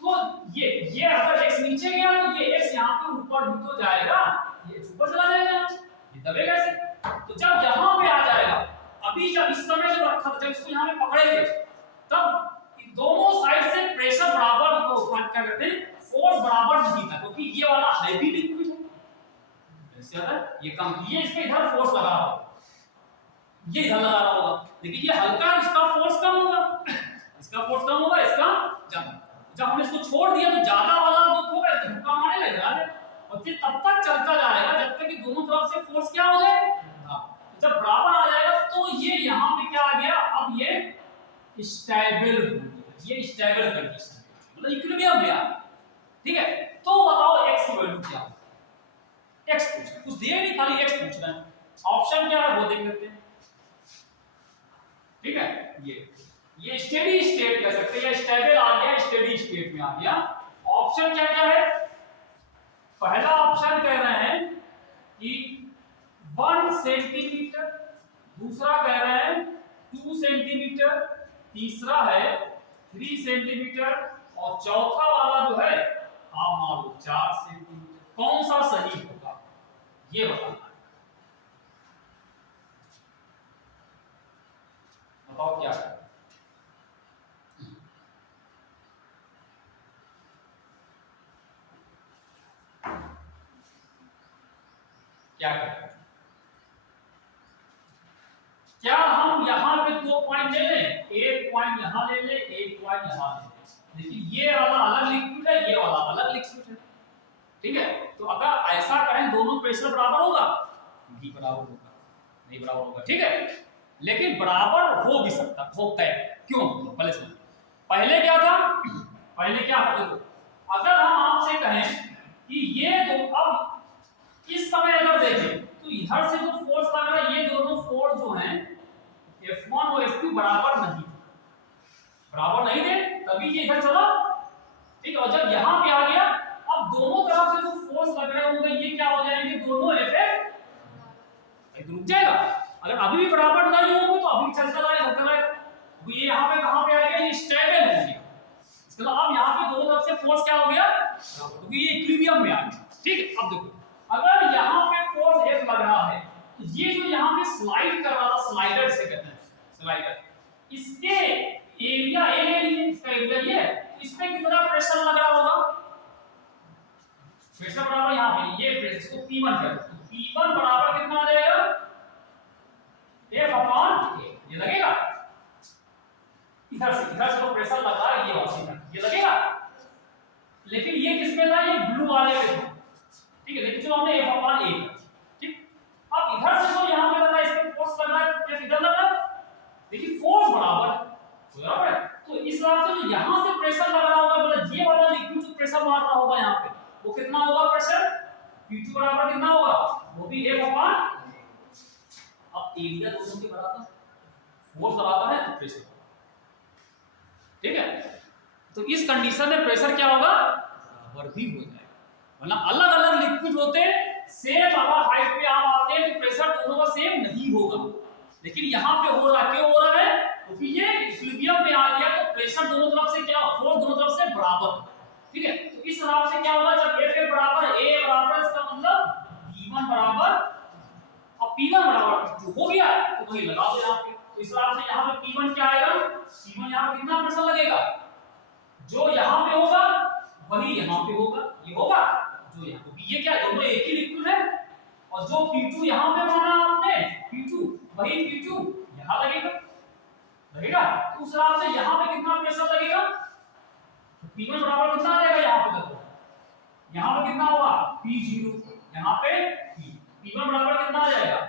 तो ये अगर x नीचे गया तो ये x यहां पे ऊपर भी तो जाएगा, ये ऊपर चला जाएगा, ये दबेगा ऐसे। तो जब यहां पे आ जाएगा, अभी जब इस समय जब रखा था, जब इसको यहां पे पकड़े थे, तब दोनों साइड से प्रेशर बराबर, तो क्या कहते हैं, फोर्स बराबर नहीं था, क्योंकि ये वाला हैवी लिक्विड है, ऐसे अगर ये कम, ये इसमें इधर फोर्स लगा रहा होगा, ये इधर लगा रहा होगा, लेकिन ये हल्का, इसका फोर्स कम होगा, इसका फोर्स कम होगा, इसका ज्यादा। जब हमने इसको छोड़ दिया तो ज्यादा वाला जो होगा इसको धक्का मारने लगेगा, और फिर तब तक चलता जाएगा जब तक कि दोनों तरफ से फोर्स क्या हो जाए, जब बराबर आ जाएगा तो ये यहां पे क्या आ गया, अब ये स्टेबल हो गया, ये स्टेबल कंडीशन, मतलब इक्विलिब्रियम में आ गया, ठीक है। तो बताओ x की वैल्यू क्या है, x पूछ रहे, कुछ दिया नहीं, खाली x पूछ रहे हैं। ऑप्शन क्या है वो देख लेते हैं, ठीक है। ये स्टेडी स्टेट कह सकते हैं, या स्टेबल आ गया, स्टेडी स्टेट में आ गया। ऑप्शन क्या क्या है, पहला ऑप्शन कह रहे हैं कि 1 सेंटीमीटर, दूसरा कह रहे हैं 2 सेंटीमीटर, तीसरा है 3 सेंटीमीटर, और चौथा वाला जो है आप मान लो 4 सेंटीमीटर। कौन सा सही होगा ये बताना, बताओ क्या है। क्या करें, क्या हम यहां पे 2 पॉइंट ले लें, एक पॉइंट यहां ले लें, एक पॉइंट यहां ले लें। देखिए ये वाला अलग लिक्विड है, ये वाला अलग लिक्विड है, ठीक है। तो अगर ऐसा करें दोनों प्रेशर बराबर होगा, भी बराबर होगा, नहीं बराबर होगा, ठीक है। लेकिन बराबर हो भी सकता, होता है, क्यों, पहले सुनो। पहले क्या था, पहले क्या था, देखो अगर हम आपसे कहें कि ये दो, अब इस समय अगर देखें तो इधर से जो फोर्स लग रहा है, ये दोनों फोर्स जो हैं F1 और F2 बराबर नहीं थे, तभी ये इधर चला, ठीक है। और जब यहां पे आ गया, अब दोनों तरफ से जो फोर्स लग रहे होंगे ये क्या हो जाएंगे, दोनों F रुक जाएगा। अगर अभी भी बराबर नहीं होंगे तो अभी चलता रहेगा, तो ये यहां पे कहां पे आ गया, ये स्टेबल हो गया, इसका मतलब अब यहां पे दोनों तरफ से फोर्स क्या हो गया, क्योंकि ये इक्विलिब्रियम में आ गया, ठीक है। अब देखो अगर यहां पे फोर्स F लग रहा है, तो ये जो यहां पे स्लाइड कर रहा था, स्लाइडर से कहते हैं, स्लाइडर, इसके एरिया ए ले लीजिए, इसका एरिया ये है, इसमें कितना प्रेशर लग रहा होगा, प्रेशर बराबर यहां पे ये प्रेशर, इसको P1 कर, तो P1 बराबर कितना आ जाएगा, F अपॉन A, ये लगेगा। इधर से जो प्रेशर लगा है ये वाला, हिसाब से जो यहाँ से प्रेशर लग रहा होगा, मतलब ये वाला लिक्विड जो प्रेशर मार रहा होगा यहाँ पे, वो कितना होगा प्रेशर? P2 बराबर कितना होगा? वो भी F अपॉन, अब एरिया दोनों के बराबर, फोर्स बराबर है तो प्रेशर, ठीक है। तो इस कंडीशन में प्रेशर क्या होगा? बराबर भी हो जाएगा। वरना अलग अलग लिक्विड होते सेम अगर हाइट पे आप आते हैं तो प्रेशर दोनों का सेम नहीं होगा, लेकिन यहाँ पे हो रहा है। क्यों हो रहा है? क्योंकि ये इक्विलिब्रियम में आ गया तो प्रेशर दोनों तरफ से क्या, फोर्स दोनों तरफ से बराबर, ठीक है। तो इस हिसाब से क्या होगा, जब F बराबर A बराबर, इसका मतलब P1 बराबर, अब P1 बराबर P2 हो गया तो वही लगा दो यहाँ पे। तो इस हिसाब से यहाँ पे P1 क्या आएगा? P1 यहाँ पे कितना प्रेशर लगेगा? जो यहाँ पे होगा वही यहाँ पे होगा, ये होगा जो यहाँ, क्योंकि ये क्या, दोनों एक ही लिक्विड है, और जो P2 यहाँ पे माना आपने P2, वही P2 यहाँ लगेगा, लगेगा। तो उस हिसाब से यहाँ पे कितना प्रेशर लगेगा? P1 बराबर कितना आ जाएगा यहाँ पे? देखो यहाँ पे कितना होगा? P0, यहाँ पे P1 बराबर कितना आ जाएगा?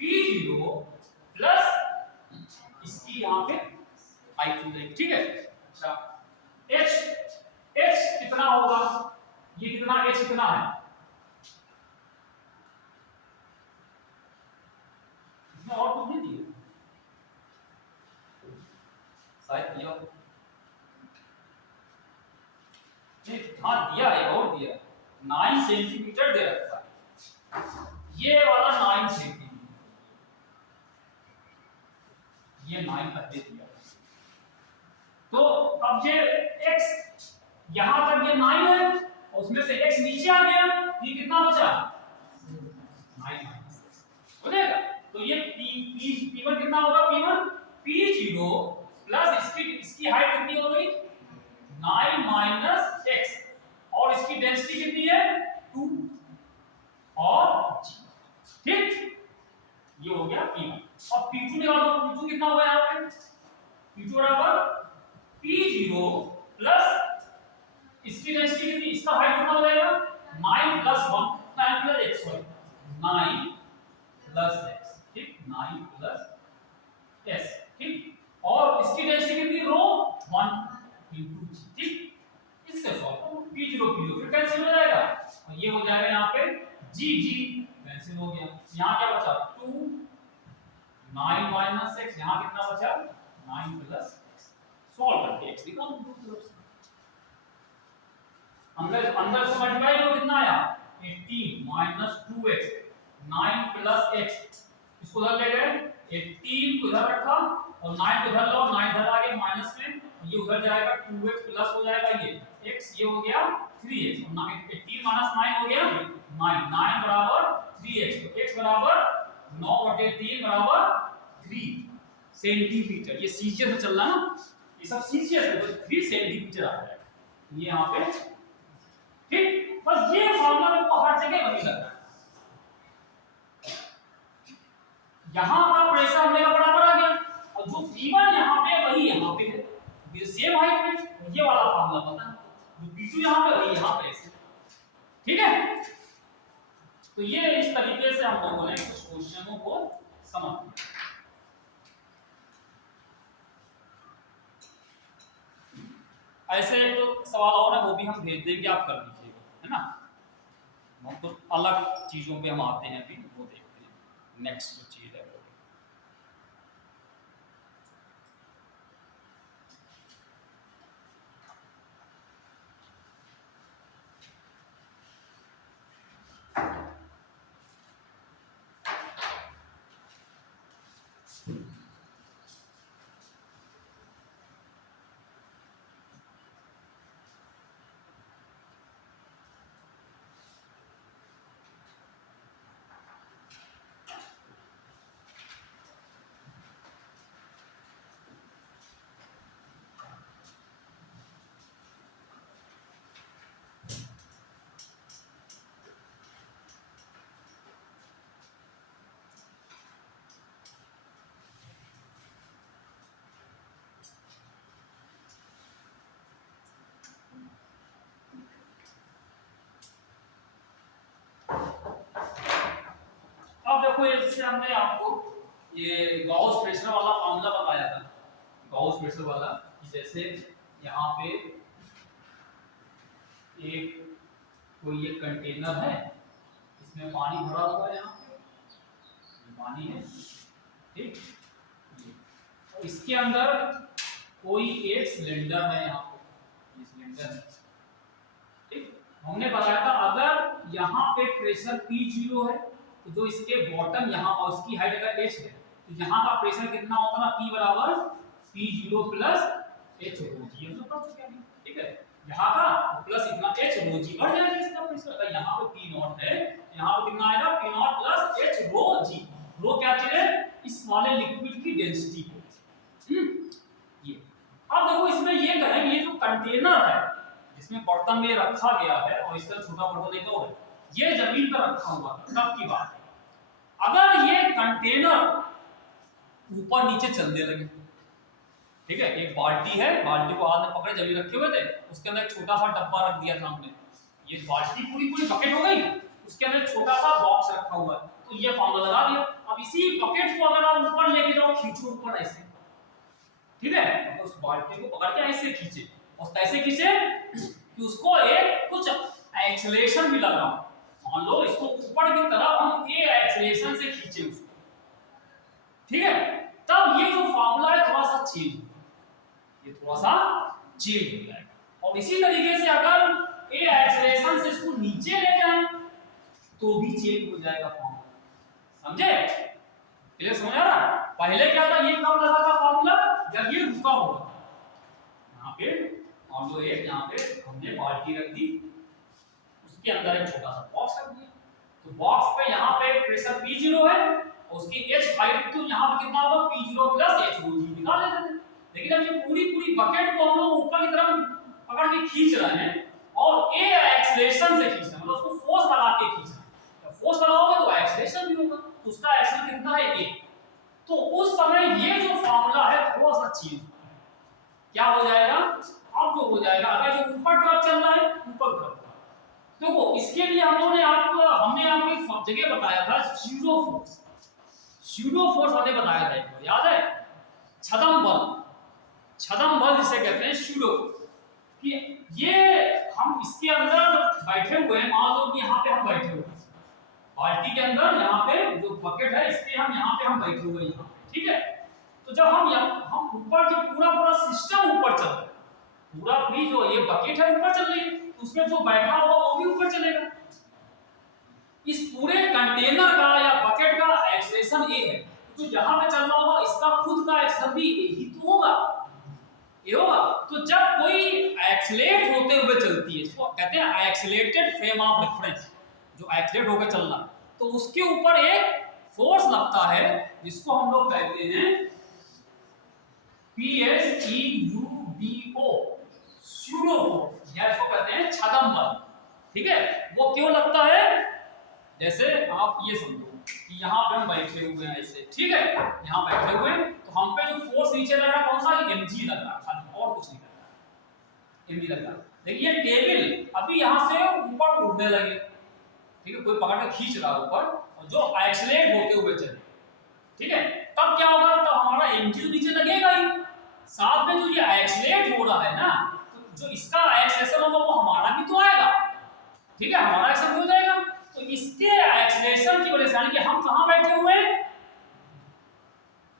P0 प्लस इसकी यहाँ पे I2 जाएगी, ठीक है। अच्छा H कितना होगा? ये कितना H कितना है? इसमें और कुछ नहीं दिया शायद, दिया नहीं, हाँ दिया है, और दिया 9 सेंटीमीटर दे रखा है, ये वाला 9 सेंटीमीटर, ये 9 पहले दिया। तो अब ये x यहां तक ये 9 है और उसमें से x नीचे आ गया, ये कितना बचा? 9 हो जाएगा। तो ये P1 कितना होगा? P1 P0 प्लस इसकी हाइट कितनी हो गई? 9 माइनस x, और इसकी डेंसिटी कितनी है? 2 और g, ठीक। ये हो गया P1। अब P2 निकाल दो, P2 कितना होगा यहाँ पे? P2 बराबर P0 प्लस इसकी डेंसिटी कितनी, इसका हाइट कितना हो जाएगा? 9 plus 1, 9 plus x, sorry 9 plus x, ठीक, 9 प्लस s, ठीक। और इसकी डेंसिटी कितनी? रो 1 into g, ठीक। इससे सॉल्व करो, P0 फिर कैंसिल हो जाएगा, और ये हो जाएगा यहाँ पे g कैंसिल हो गया। यहाँ क्या बचा? 2 9 माइनस x, यहाँ कितना बचा? 9 प्लस सॉल्व करके x निकाल दो तरफ से, अंदर से मल्टीप्लाई करो, कितना आया? 18 माइनस 2x, 9 प्लस x, इसको उधर ले गए, 18 को इधर रखा और 9 को इधर लो, 9 इधर आ गया माइनस में, ये उधर जाएगा, 2x प्लस हो जाएगा ये x, ये हो गया 3x, और 18 माइनस 9 हो गया 9 बराबर 3x, तो x बराबर 9/3 बराबर 3 सेंटीमीटर। ये सीजीएस में चल रहा है ना, ये सब सीजीएस है, तो 3 सेंटीमीटर आ जाएगा ये यहाँ पे, ठीक। बस ये फार्मूला में को हर जगह वही लगता है, यहाँ का प्रेशर हमने का बराबर आ गया, और जो P1 यहाँ पे वही यहाँ पे है, ये सेम हाइट में, ये वाला फार्मूला पता है, जो P2 यहाँ पे वही यहाँ पे है, ठीक है। तो ये इस तरीके से हम लोगों ने कुछ क्वेश्चनों को समझ लिया। ऐसे तो सवाल और है, वो भी हम भेज देंगे, आप कर लीजिएगा, है ना। हम तो अलग चीजों पे हम आते हैं अभी, वो देखते हैं नेक्स्ट जो चीज है। देखो ये जैसे हमने आपको ये गॉस प्रेशर वाला फार्मूला बताया था, गॉस प्रेशर वाला कि जैसे यहाँ पे एक कोई एक कंटेनर है, इसमें पानी भरा हुआ है, यहाँ पे ये पानी है, ठीक, और इसके अंदर कोई एक सिलेंडर है, यहाँ पे ये सिलेंडर है, ठीक। हमने बताया था अगर यहाँ पे प्रेशर P0 है तो जो इसके बॉटम यहाँ और इसकी हाइट अगर h है तो यहाँ का प्रेशर कितना होता है, P बराबर P0 plus h rho g, हम लोग पढ़ चुके हैं, ठीक है। यहाँ का प्लस इतना h rho g बढ़ जाएगा इसका प्रेशर, अगर यहाँ पे P0 है यहाँ पे कितना आएगा P0 plus h rho g। rho क्या चीज है, इस वाले लिक्विड की डेंसिटी को, ये। अब देखो इसमें ये कहेंगे ये जो कंटेनर है जिसमें बर्तन में रखा गया है और इसका छोटा बर्तन एक और है, ये जमीन पर रखा हुआ है, तब की बात है। अगर ये कंटेनर ऊपर नीचे चलने लगे, ठीक है, एक बाल्टी है, बाल्टी को हाथ में पकड़े जमीन रखे हुए थे, उसके अंदर एक छोटा सा डब्बा रख दिया था हमने, ये बाल्टी पूरी पूरी बकेट हो गई, उसके अंदर छोटा सा बॉक्स रखा हुआ है, तो ये फॉर्मूला लगा दिया। अब इसी बकेट को अगर आप ऊपर लेके जाओ, खींचो ऊपर ऐसे, ठीक है, तो उस बाल्टी को पकड़ के ऐसे खींचे, और कैसे खींचे कि उसको एक कुछ एक्सेलरेशन भी लगा, मान लो इसको ऊपर की तरफ हम ये एक्सेलरेशन से खींचे उसको, ठीक है, तब ये जो फार्मूला है थोड़ा सा चेंज, ये थोड़ा सा चेंज हो जाएगा। और इसी तरीके से अगर ये एक्सेलरेशन से इसको नीचे ले जाएं तो भी चेंज हो जाएगा फार्मूला, समझे, क्लियर, समझ आ रहा। पहले क्या था, ये कब लगा था फार्मूला, जब ये रुका होगा, यहाँ पे मान लो एक यहाँ पे हमने बाल्टी रख दी, उसके अंदर एक छोटा सा बॉक्स रख दिया, तो बॉक्स पे यहाँ पे प्रेशर P0 है और उसकी h हाइट तो यहाँ पे कितना होगा P0 plus h rho g निकाल लेते थे। लेकिन अब ये पूरी पूरी बकेट को हम लोग ऊपर की तरफ पकड़ के खींच रहे हैं और a एक्सेलरेशन से खींच रहे हैं, मतलब उसको फोर्स लगा के खींच रहे हैं, जब फोर्स लगाओगे तो एक्सेलरेशन भी होगा, तो उसका एक्सेलरेशन कितना है a, तो उस समय ये जो फार्मूला है थोड़ा सा चेंज क्या हो जाएगा, अब जो हो जाएगा अगर जो ऊपर तरफ चल रहा है ऊपर तरफ, देखो इसके लिए हमने आपको एक जगह बताया था स्यूडो फोर्स, स्यूडो फोर्स हमने बताया था, एक बार याद है, छदम बल, छदम बल जिसे कहते हैं स्यूडो फोर्स, कि ये हम इसके अंदर बैठे हुए हैं, मान लो कि यहाँ पे हम बैठे हुए हैं बाल्टी के अंदर, यहाँ पे जो बकेट है इसके हम यहाँ पे हम बैठे हुए हैं, ठीक है, तो जब हम ऊपर की पूरा सिस्टम ऊपर चल रहा है, पूरा पूरी जो ये बकेट है ऊपर चल रही है, तो उसमें जो बैठा हुआ वो भी ऊपर चलेगा। इस पूरे कंटेनर का या बकेट का एक्सेलरेशन ए है, तो जहां पे चल रहा होगा इसका खुद का एक्सेलरेशन भी यही तो होगा, ये होगा। तो जब कोई एक्सेलरेट होते हुए चलती है, इसको कहते हैं एक्सेलरेटेड फ्रेम ऑफ रेफरेंस, जो एक्सेलरेट होकर चलना, तो उसके ऊपर एक फोर्स लगता है जिसको हम लोग कहते हैं PSEUDO, स्यूडो फोर्स, या इसको कहते हैं छदम बल, ठीक है। वो क्यों लगता है, जैसे आप ये समझो कि यहाँ पे हम बैठे हुए हैं ऐसे, ठीक है, यहाँ बैठे हुए हैं, तो हम पे जो फोर्स नीचे लग रहा है कौन सा, mg लग रहा है, खाली और कुछ नहीं लग रहा, mg लग रहा है। देखिए टेबल अभी यहाँ से ऊपर उड़ने लगे, ठीक है, कोई पकड़ के खींच रहा है ऊपर, और जो एक्सेलरेट होते हुए चले, ठीक है, तब क्या होगा, तब हमारा mg नीचे लगेगा ही, साथ में जो ये एक्सेलरेट हो रहा है ना, तो जो इसका एक्सेलरेशन होगा वो हमारा भी तो आएगा, ठीक है, हमारा एक्सेलरेशन हो जाएगा। तो इसके एक्सेलरेशन की वजह से, यानी कि हम कहां बैठे हुए हैं,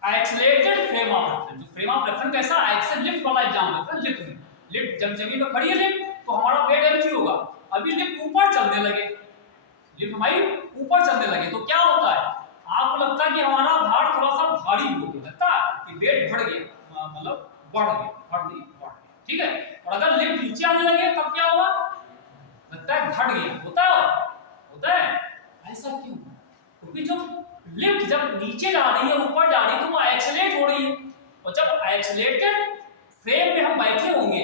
accelerated frame of reference, frame of reference कैसा, एक्सेल लिफ्ट वाला एग्जाम होता है, लिफ्ट जब जमीन पर खड़ी है लिफ्ट, तो हमारा वेट mg होगा, अभी लिफ्ट ऊपर चलने लगे, लिफ्ट हमारी ऊपर चलने लगे, तो क्या होता है, आपको लगता है कि हमारा भार थोड़ा सा भारी हो गया, लगता है कि वेट बढ़ गया, मतलब बढ़ गया, ठीक है। और अगर लिफ्ट नीचे आने लगे तब क्या होगा, लगता है घट गया, होता है, ऐसा क्यों, क्योंकि जो लिफ्ट जब नीचे जा रही है ऊपर जा रही है तो वो एक्सेलरेट हो रही है, और जब एक्सेलरेटेड फ्रेम में हम बैठे होंगे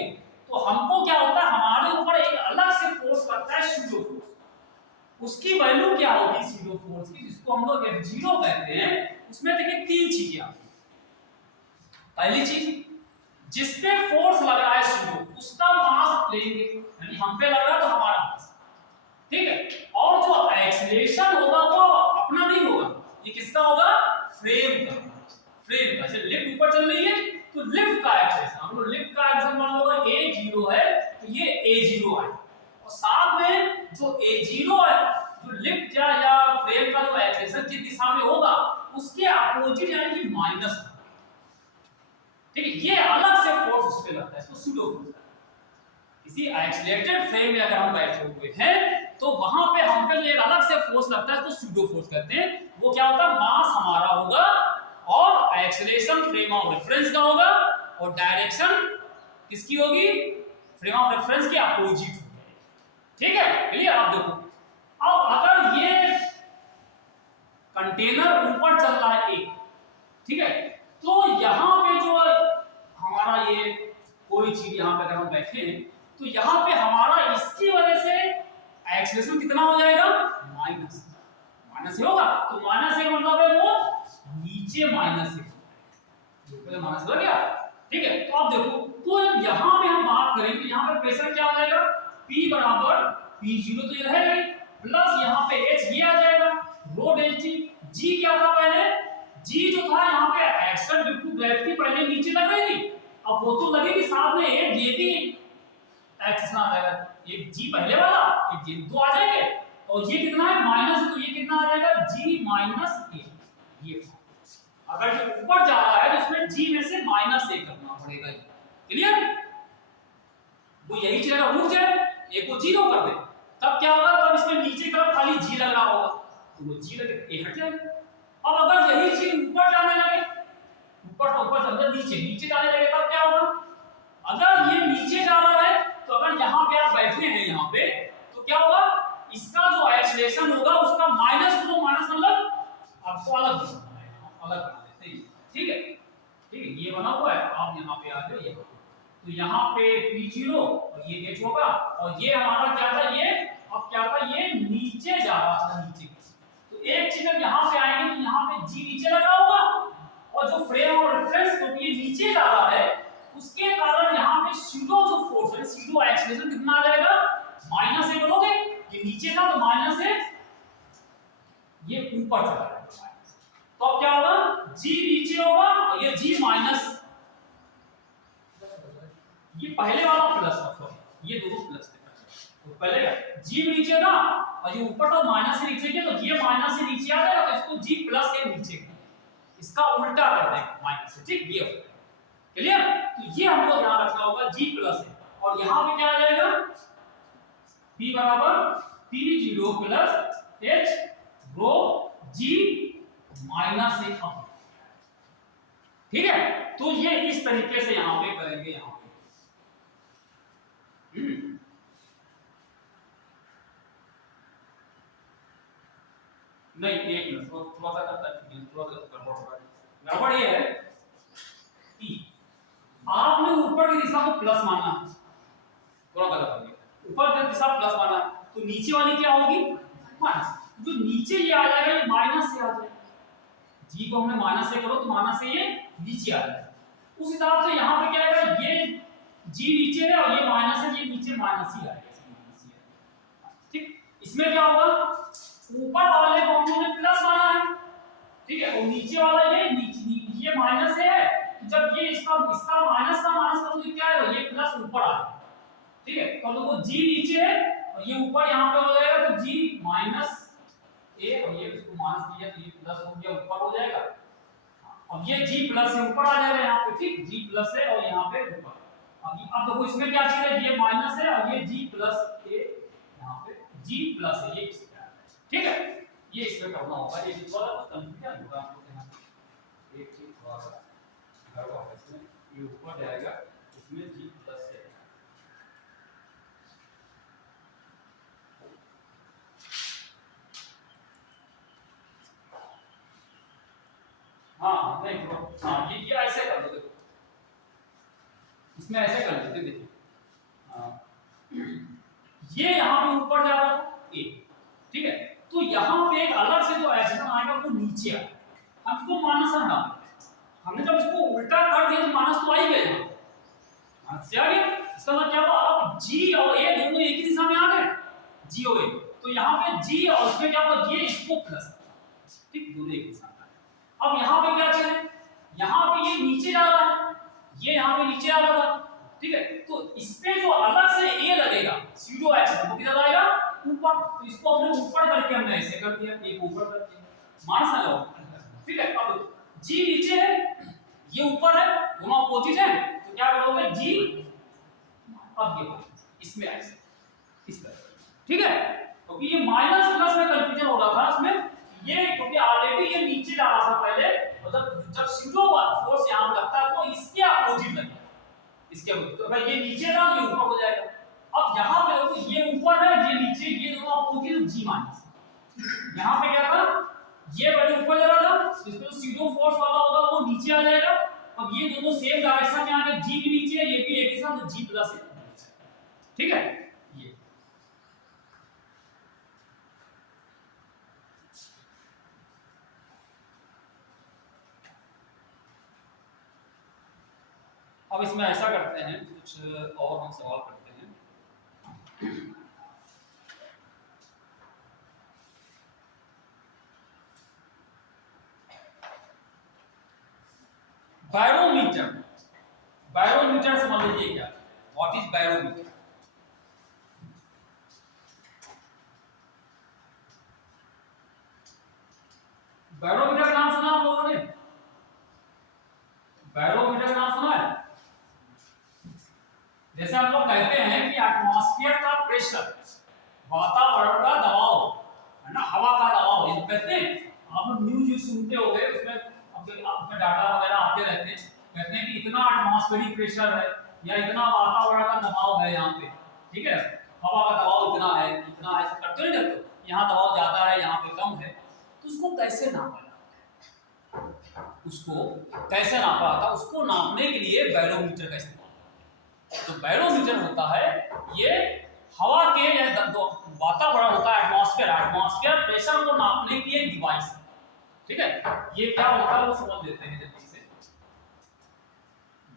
तो हमको क्या होता है, हमारे ऊपर एक अलग से फोर्स लगता है स्यूडो फोर्स, उसकी वैल्यू क्या होगी स्यूडो फोर्स की, जिसको हम लोग F0 कहते हैं। उसमें देखिए तीन चीजें आती हैं, पहली चीज जिसपे फोर्स लग रहा है स्यूडो, उसका मास लेंगे, यानी हम पे लग रहा है तो हमारा मास, ठीक है, और जो एक्सेलरेशन होगा वो अपना नहीं होगा, ये किसका होगा, फ्रेम का, जैसे लिफ्ट ऊपर चल रही है तो लिफ्ट का एक्सेलरेशन, हम लोग लिफ्ट जिस दिशा में होगा उसके अपोजिट यानी कि माइनस, ठीक है, ये अलग से फोर्स उस पे लगता है, इसको सूडो फोर्स। किसी एक्सीलरेटेड फ्रेम में अगर हम बैठे हुए हैं तो वहां पे हम पे एक अलग से फोर्स लगता है, तो सूडो फोर्स कहते हैं। वो क्या होता है, मास हमारा होगा और एक्सीलरेशन फ्रेम ऑफ रेफरेंस का होगा और डायरेक्शन किसकी होगी, फ्रेम ऑफ रेफरेंस के अपोजिट होगी, ठीक है, क्लियर। आप देखो अब अगर ये कंटेनर ऊपर चल रहा है एक, ठीक है, तो यहां पे जो हमारा ये कोई चीज यहां पे अगर हम बैठे हैं तो यहां पे हमारा इसकी वजह से एक्सेलरेशन कितना हो जाएगा, माइनस माइनस होगा। तो माइनस का मतलब है वो नीचे माइनस है, पहले माइनस हो गया, ठीक है। तो आप देखो, तो यहां पे हम बात करें तो यहां पे प्रेशर क्या हो जाएगा, P बराबर P0 तो ये रहेगा ही, प्लस यहां पे H ये आ जाएगा रो डेल T। G क्या था पहले, G जो था यहां पे एक्शन ड्यू टू ग्रेविटी पहले नीचे लग रही थी, अब वो तो लगेगी साथ में एक ये भी एक्शन आ जाएगा, एक G पहले वाला एक G दो आ जाएंगे, और ये कितना है माइनस, तो ये कितना आ जाएगा G माइनस A। ये अगर ये ऊपर जा रहा है तो इसमें G में से माइनस A करना पड़ेगा, क्लियर। वो यही चलेगा, रुक जाए A को 0 कर दे, तब क्या होगा, तब इसमें नीचे की तरफ खाली G लग रहा होगा, तो वो G लगे A हट जाएगा। अब अगर यही चीज ऊपर जाने लगे, ऊपर से ऊपर चल नीचे नीचे जाने लगे, तब क्या होगा, अगर ये नीचे जा रहा है तो अगर यहाँ पे आप बैठे हैं यहाँ पे तो क्या होगा, इसका जो एक्सेलरेशन होगा उसका माइनस टू माइनस मतलब आपको अलग अलग बना देते हैं, ठीक है, ठीक है, ये बना हुआ है, आप यहाँ पे आ जाओ, ये तो यहाँ पे P0 और ये H होगा, और ये हमारा क्या था, ये अब क्या था, ये नीचे जा रहा था नीचे, तो एक चीज हम यहाँ पे आएंगे तो यहाँ पे G नीचे लगा होगा, और जो फ्रेम और रेफरेंस तो ये नीचे जा रहा है, उसके कारण यहाँ पे सूडो जो फोर्स है, सूडो एक्सेलरेशन कितना आ जाएगा, माइनस A करोगे, ये नीचे था तो माइनस A, ये ऊपर चला जाएगा माइनस, तो अब क्या होगा, G नीचे होगा और ये G माइनस, ये पहले वाला प्लस था, सॉरी ये दोनों प्लस थे, तो पहले G भी नीचे था और ये ऊपर था माइनस से नीचे किया, तो ये माइनस से नीचे आ जाएगा, तो इसको G प्लस के नीचे इसका उल्टा कर देंगे माइनस से, ठीक, ये हो क्लियर। तो ये हमको ध्यान रखना होगा G प्लस है, और यहां पे क्या आ जाएगा, P बराबर P0 प्लस H रो G माइनस 1, ठीक है। तो ये इस तरीके से यहां पे करेंगे, यहां पे नहीं एक मिनट थोड़ा सा करता है, थोड़ा सा गड़बड़ हो रहा है, गड़बड़ ये है कि आपने ऊपर की दिशा को प्लस मानना, थोड़ा गलत हो गया, ऊपर की दिशा प्लस मानना, तो नीचे वाली क्या होगी माइनस, जो नीचे ये आ जाएगा ये माइनस से आ जाएगा, G को हमने माइनस से करो तो माइनस से ये नीचे आ जाएगा, उस हिसाब से यहाँ पे क्या आएगा, ये G नीचे है और ये माइनस है, ये नीचे माइनस ही आएगा, ठीक। इसमें क्या होगा, ऊपर वाले को हमने प्लस माना है, ठीक है, और नीचे वाला ये नीचे ये माइनस है, जब ये इसका माइनस का तो क्या है, ये प्लस ऊपर आ जाएगा, ठीक है। तो देखो G नीचे है और ये ऊपर यहाँ पे हो जाएगा, तो G माइनस A और ये इसको माइनस दिया तो ये प्लस हो गया, ऊपर हो जाएगा, अब ये G प्लस से ऊपर आ जाएगा यहाँ पे, ठीक, G प्लस है और यहाँ पे ऊपर, अब देखो इसमें क्या चीज है, ये माइनस है और ये G प्लस A, यहाँ पे G प्लस है, ये ठीक है, ये इसमें करना होगा, ये थोड़ा सा कंफ्यूजन होगा आपको, यहाँ एक चीज थोड़ा सा गड़बड़ है, इसमें ये ऊपर जाएगा, इसमें G प्लस है, हाँ नहीं हाँ ये ऐसे कर दो, देखो इसमें ऐसे कर देते, देखिए ये यहाँ पे ऊपर जा रहा था A, ठीक है, तो यहाँ पे एक अलग से जो एक्शन आएगा वो नीचे आएगा, हम इसको माइनस हटा देते, हमने जब इसको उल्टा कर दिया तो माइनस तो आ ही गया, माइनस से आ गया, इसका मतलब क्या हुआ, अब G और A दोनों एक ही दिशा में आ गए, G और A, तो यहाँ पे G और उसमें क्या हुआ, ये इसको प्लस, ठीक, दोनों एक दिशा में। अब यहाँ पे क्या चीज है, यहाँ पे ये नीचे जा रहा है, ये यहाँ पे नीचे आ रहा है, ठीक है, तो इस पे जो अलग से A लगेगा सूडो एक्शन वो किधर आएगा, ऊपर, तो इसको हमने ऊपर करके हमने ऐसे कर दिया, एक ऊपर कर दिया, माइनस ना लगाओ, ठीक है। अब जी नीचे है, ये ऊपर है, दोनों अपोजिट है, तो क्या करोगे जी, अब ये इसमें ऐसे इस तरह, ठीक है। क्योंकि ये माइनस प्लस में कंफ्यूजन हो रहा था इसमें, ये क्योंकि ऑलरेडी ये नीचे जा रहा था पहले, मतलब जब सीधो फोर्स यहां पे लगता है तो इसके अपोजिट लगता है, इसके अपोजिट, तो अगर ये नीचे था ये ऊपर हो जाएगा। अब यहां पे देखो ये ऊपर है ये नीचे, ये दोनों अपोजिट, जी माइनस, यहां पे क्या था, ये वैल्यू ऊपर जा रहा था, इसमें सीधो फोर्स वाला होगा वो नीचे आ जाएगा। अब ये दोनों सेम डायरेक्शन में आके जी भी नीचे है, ये भी एक ही साथ, जी प्लस है, ठीक है। ये अब इसमें ऐसा करते हैं, कुछ और हम सवाल करते हैं। बैरोमीटर, बैरोमीटर समझ लीजिए क्या, व्हाट इज बैरोमीटर। बैरोमीटर का नाम सुना आप लोगों ने, बैरोमीटर का नाम सुना है। जैसे हम लोग कहते हैं कि एटमॉस्फेयर का प्रेशर, वातावरण का दबाव है ना, हवा का दबाव, ये कहते हैं। आप लोग न्यूज़ सुनते होंगे, उसमें अपने डाटा वगैरह आते रहते हैं, कहते हैं कि इतना एटमॉस्फेरिक प्रेशर है या इतना वातावरण का दबाव है यहाँ पे, ठीक है, हवा का दबाव इतना है, इतना है, करते नहीं करते, यहाँ दबाव ज्यादा है यहाँ पे कम है, तो उसको कैसे नापा जाता है, उसको कैसे नापा जाता है, उसको नापने के लिए बैरोमीटर का इस्तेमाल। तो बैरोमीटर होता है ये हवा के वातावरण होता है, एटमॉस्फेयर, एटमॉस्फेयर प्रेशर को नापने की एक डिवाइस है, ठीक है। ये क्या होता है वो समझ लेते हैं जल्दी से।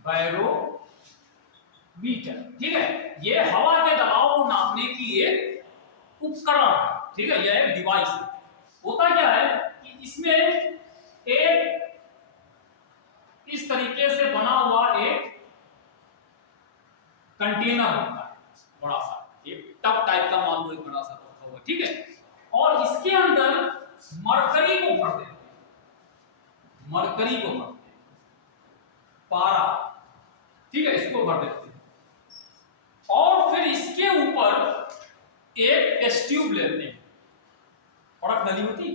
बैरोमीटर, ठीक है, ये हवा के दबाव को नापने की एक उपकरण है, ठीक है, यह एक डिवाइस है। होता क्या है कि इसमें एक इस तरीके से बना हुआ एक कंटेनर होता है, बड़ा सा एक टब टाइप का, मान लो एक बड़ा सा रखा हुआ, ठीक है, और इसके अंदर मरकरी को भर देते हैं, मरकरी को भर देते हैं, पारा, ठीक है, इसको भर देते हैं, और फिर इसके ऊपर एक टेस्ट ट्यूब लेते हैं, परख नली होती,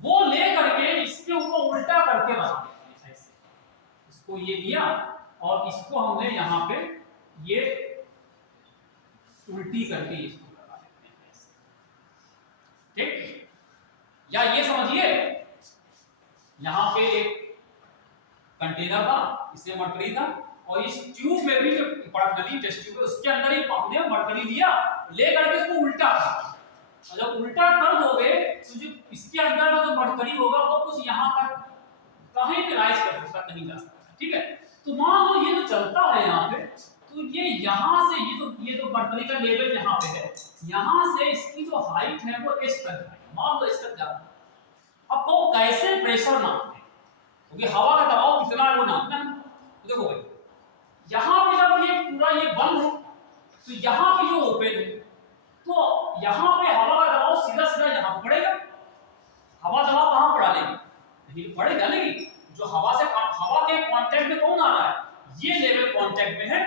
वो ले करके इसके ऊपर उल्टा करके बना देते हैं ऐसे, इसको ये लिया और इसको हमने यहाँ पे ये उल्टी करके इसको लगा देते हैं ऐसे, ठीक। या ये समझिए यहाँ पे एक कंटेनर था, इसमें मरकरी था, और इस ट्यूब में भी जो नली टेस्ट ट्यूब है उसके अंदर ही हमने मरकरी लिया, ले करके इसको उल्टा कर, और जब उल्टा कर दोगे तो जो इसके अंदर का जो मरकरी होगा वो कुछ यहाँ तक कहीं भी राइज कर सकता, कहीं जा सकता, ठीक है। तो मान लो ये जो चलता है यहाँ पे, तो ये यहाँ से ये जो मरकरी का लेवल यहाँ पे है, यहाँ से इसकी जो हाइट है वो इस तक है, मान लो इस तक जाता है। अब वो कैसे प्रेशर नापते हैं, क्योंकि हवा का दबाव कितना है वो नापना है। तो देखो भाई, यहाँ पे जब ये पूरा ये बंद है तो यहाँ पे जो ओपन है, तो यहाँ पे हवा का दबाव सीधा सीधा यहाँ पड़ेगा, हवा दबाव कहाँ पड़ा लेगी, नहीं पड़ेगा, लेकिन जो हवा के कांटेक्ट में कौन आ रहा है, ये लेवल कांटेक्ट में है।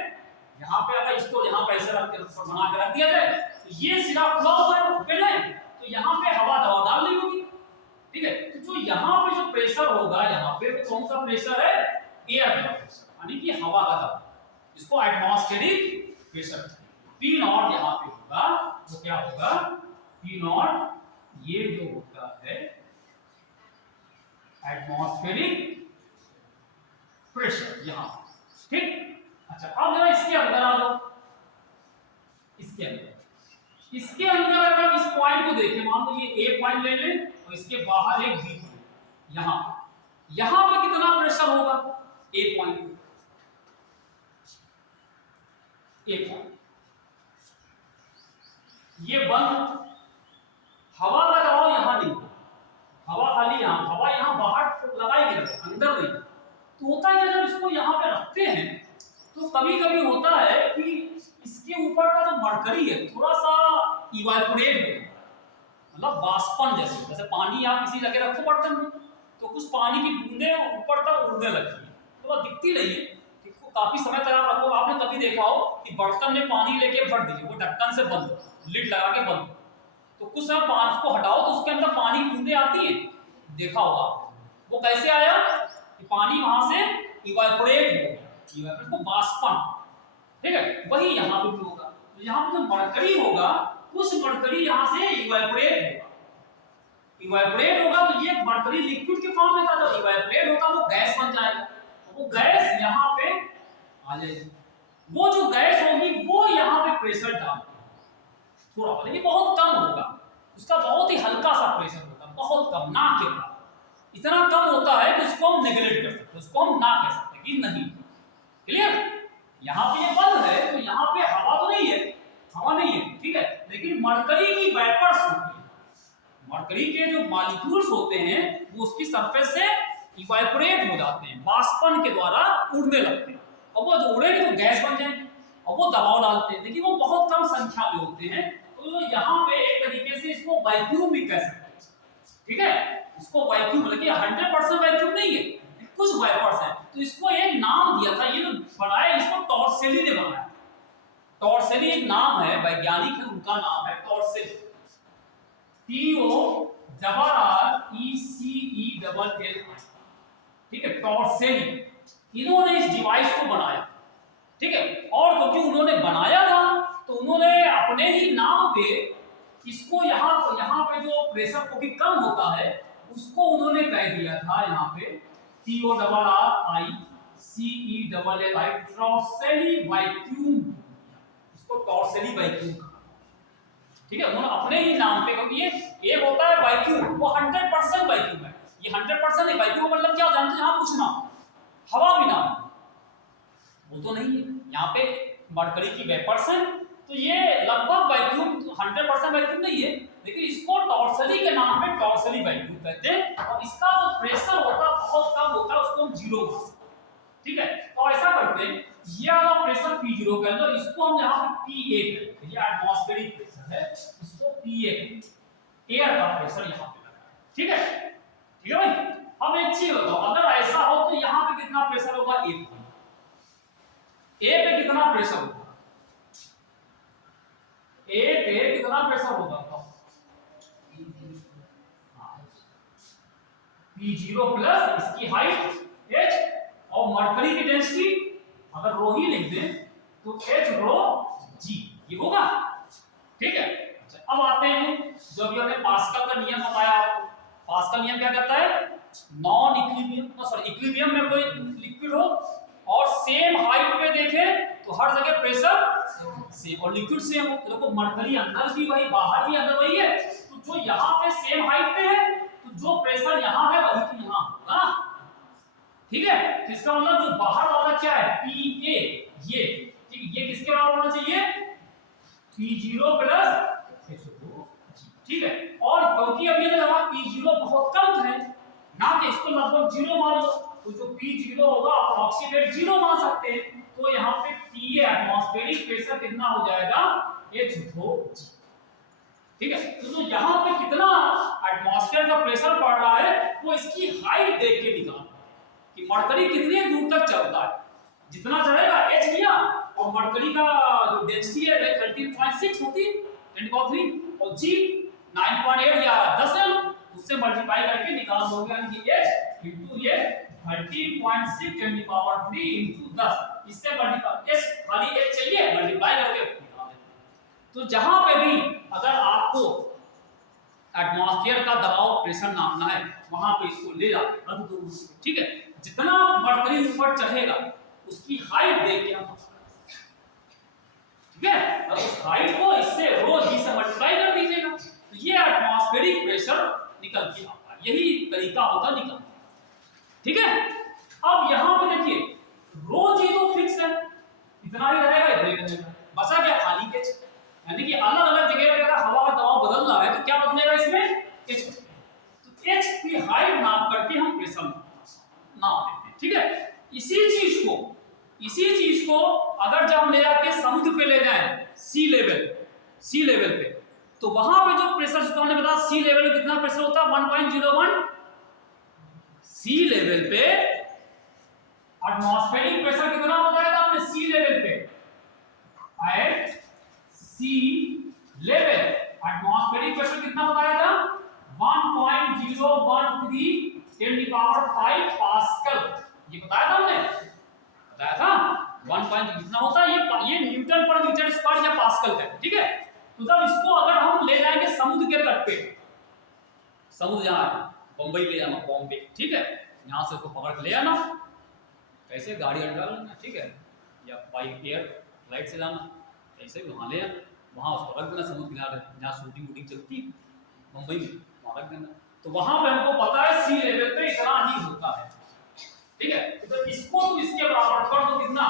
यहाँ पे अगर इसको यहाँ पे ऐसे रख के बना के रख दिया जाए तो ये सीधा खुला हुआ है ओपन है, तो यहाँ पे हवा दबाव डाल दी होगी, ठीक है। तो जो यहाँ पे जो प्रेशर होगा, यहाँ पे कौन सा प्रेशर है, एयर प्रेशर, यानी कि हवा का दबाव, इसको एटमॉस्फेरिक प्रेशर, पी नॉट यहाँ पे होगा, तो क्या होगा, पी नॉट, ये जो होता है एटमॉस्फेरिक प्रेशर यहाँ, ठीक। अच्छा, अब जरा इसके अंदर आ जाओ, इसके अंदर अगर हम इस पॉइंट को देखें, मान लो ये ए पॉइंट ले लें और इसके बाहर एक बी पॉइंट, यहाँ पे कितना प्रेशर होगा, ए पॉइंट, ये बंद, हवा का दबाव यहाँ नहीं, हवा खाली यहाँ, हवा यहाँ बाहर लगाएगी, अंदर नहीं। तो होता है जब इसको यहाँ पे रखते हैं तो कभी कभी होता है कि इसके ऊपर का जो मरकरी है थोड़ा सा इवापोरेट हो जाता है, मतलब वाष्पन जैसे, जैसे पानी आप किसी जगह रखो बर्तन में तो कुछ पानी की बूंदें ऊपर तक उड़ने लगती है, तो वह दिखती नहीं है, इसको काफी समय तक आप रखो। आपने कभी देखा हो कि बर्तन में पानी लेके भर दीजिए, वो ढक्कन से बंद, लिड लगा के बंद, तो कुछ समय पानी को हटाओ तो उसके अंदर पानी की बूंदें आती है, देखा होगा। वो कैसे आया कि पानी वहां से इवापोरेट हो गया, इवापोरेट को वाष्पन, ठीक है। वही यहाँ पे भी होगा, तो यहाँ पे जो मरकरी होगा उस मरकरी यहाँ से इवापोरेट होगा, इवापोरेट होगा तो ये मरकरी लिक्विड के फॉर्म में था, तो इवापोरेट होगा वो गैस बन जाएगा, वो गैस यहाँ पे आ जाएगी। वो जो गैस होगी वो यहाँ पे प्रेशर डाल थोड़ा, लेकिन बहुत कम होगा, उसका बहुत ही हल्का सा प्रेशर होगा, बहुत कम, ना के बराबर, इतना कम होता है कि उसको हम नेगलेक्ट कर सकते, उसको हम ना कह सकते कि नहीं। क्लियर? यहाँ पे ये बंद है तो यहाँ पे हवा तो नहीं है, हवा नहीं है, ठीक है, लेकिन मरकरी की वेपर्स होती है, मरकरी के जो मॉलिक्यूल्स होते हैं वो उसकी सरफेस से इवापोरेट हो जाते हैं, वाष्पन के द्वारा उड़ने लगते हैं, और वो जो उड़ेंगे तो गैस बन जाएंगे, और वो दबाव डालते हैं, देखिए वो बहुत कम संख्या में होते हैं, तो यहाँ पे एक तरीके से इसको वैक्यूम भी कह सकते हैं, ठीक है, इसको वैक्यूम, लेकिन 100% वैक्यूम नहीं है, कुछ वेपर्स हैं, तो इसको एक नाम दिया था, ये जो बनाया इसको टॉर्सेली ने बनाया, टॉर्सेली एक नाम है, वैज्ञानिक है, उनका नाम है टॉर्सेली, TORRECELL, ठीक है, टॉर्सेली, इन्होंने इस डिवाइस को बनाया, ठीक है, और क्योंकि उन्होंने बनाया था तो उन्होंने अपने ही नाम पे इसको यहाँ पे जो प्रेशर को भी कम होता है उसको उन्होंने कह दिया था यहाँ पे TORRECELLI, टॉर्सेली वैक्यूम, इसको टॉर्सेली वैक्यूम कहा, ठीक है, उन्होंने अपने ही नाम पे, क्योंकि ये एक होता है वैक्यूम, वो 100% वैक्यूम है, ये 100% नहीं, वैक्यूम का मतलब क्या होता है, यहाँ कुछ ना हवा भी ना, वो तो नहीं है, यहाँ पे मरकरी की वेपर्स हैं, तो ये लगभग वैक्यूम, 100% वैक्यूम नहीं है, लेकिन इसको टॉर्सेली के नाम पे टॉर्सेली वैक्यूम कहते हैं, और इसका जो प्रेशर होता है बहुत कम होता है, उसको हम जीरो मानते हैं, ठीक है। तो ऐसा करते हैं, ये वाला प्रेशर P0 के अंदर, इसको हम यहाँ पे PA कहते हैं, ये एटमॉस्फेरिक प्रेशर है, इसको PA कहते हैं, एयर का प्रेशर यहाँ पे लगा है, ठीक है, ठीक है भाई। अब एक चीज बताओ, अगर ऐसा हो तो यहाँ पे कितना प्रेशर होगा, A पे कितना प्रेशर होगा, A पे कितना प्रेशर होगा, P0 प्लस इसकी हाइट H, और मरकरी की डेंसिटी अगर रो ही लिख दें तो H रो G, ये होगा, ठीक है। अच्छा, अब आते हैं जो भी हमने पास्कल का नियम बताया आपको, पास्कल नियम क्या कहता है, नॉन इक्विलिब्रियम, सॉरी इक्विलिब्रियम में कोई लिक्विड हो और सेम हाइट पे देखें तो हर जगह प्रेशर सेम, और लिक्विड सेम हो, देखो मरकरी अंदर भी वही, बाहर भी अंदर वही है, तो जो यहाँ पे सेम हाइट पे है तो जो प्रेशर यहाँ है वही तो यहाँ होगा, ठीक है। तो इसका मतलब जो बाहर वाला क्या है PA, ये ठीक, ये किसके बराबर होना चाहिए, P0 प्लस, ठीक है। और क्योंकि अब ये जवाब P0 बहुत कम है ना, कि इसको लगभग जीरो मान लो, तो जो P0 होगा अप्रोक्सीमेट जीरो मान सकते हैं, तो यहाँ पे PA एटमॉस्फेरिक प्रेशर कितना हो जाएगा, H रो G, ठीक है। तो जो यहाँ पे कितना एटमॉस्फेयर का प्रेशर पड़ रहा है वो इसकी हाइट देख के निकालना कि मरकरी कितने दूर तक चलता है, जितना चढ़ेगा H लिया, और मरकरी का जो डेंसिटी है 13.6 होती है 10⁻³ और G 9.8 या 10 ले लो, उससे मल्टीप्लाई करके निकाल दोगे, यानी कि H इनटू ये 13.6 10⁻³ इनटू 10, इससे मल्टीप्लाई, S खाली H चाहिए मल्टीप्लाई करके निकाल देते। तो जहां पे भी अगर आपको एटमॉस्फेयर का दबाव प्रेशर नापना है वहां पे इसको ले जाते हैं रख दो, ठीक है। जितना मरकरी ऊपर चढ़ेगा उसकी हाइट देख के हम, ठीक है, और उस हाइट को इससे रो G से मल्टीप्लाई कर दीजिएगा, तो ये एटमॉस्फेरिक प्रेशर निकल के आता है, यही तरीका होता निकल, ठीक है। अब यहां पे देखिए रो G तो फिक्स है, इतना ही रहेगा, इतना ही रहेगा, बचा क्या खाली H, यानी कि अलग अलग जगह पे अगर हवा का दबाव बदल रहा है तो क्या बदलेगा इसमें, H, तो H की हाइट नाप करके हम प्रेशर नाप लेते हैं, ठीक है। इसी चीज को अगर जब हम ले जाके समुद्र पे ले जाएं सी लेवल पे, तो वहां पे जो प्रेशर, जिसको हमने बताया सी लेवल पे कितना प्रेशर होता है 1.01, सी लेवल पे एटमॉस्फेरिक प्रेशर कितना बताया था हमने सी लेवल पे, एट सी लेवल एटमॉस्फेरिक प्रेशर कितना बताया था 1.013 10 की पावर 5 पास्कल, ये बताया था हमने, बताया था 1 पॉइंट कितना होता है ये न्यूटन पर मीटर स्क्वायर या पास्कल का, ठीक है। तो जब इसको अगर हम ले जाएंगे समुद्र के तट पे, समुद्र जहाँ है बंबई ले जाना, बॉम्बे, ठीक है, यहाँ से उसको पकड़ के ले आना, कैसे गाड़ी अड्डा लेना, ठीक है, या बाई एयर फ्लाइट से जाना, ऐसे वहाँ ले आना, वहाँ उसको रख देना समुद्र किनारे जहाँ शूटिंग वूटिंग चलती मुंबई में, वहाँ रख देना। तो वहाँ पे हमको पता है सी लेवल पे इतना ही होता है, ठीक है। तो इसको तुम इसके बराबर कर दो कितना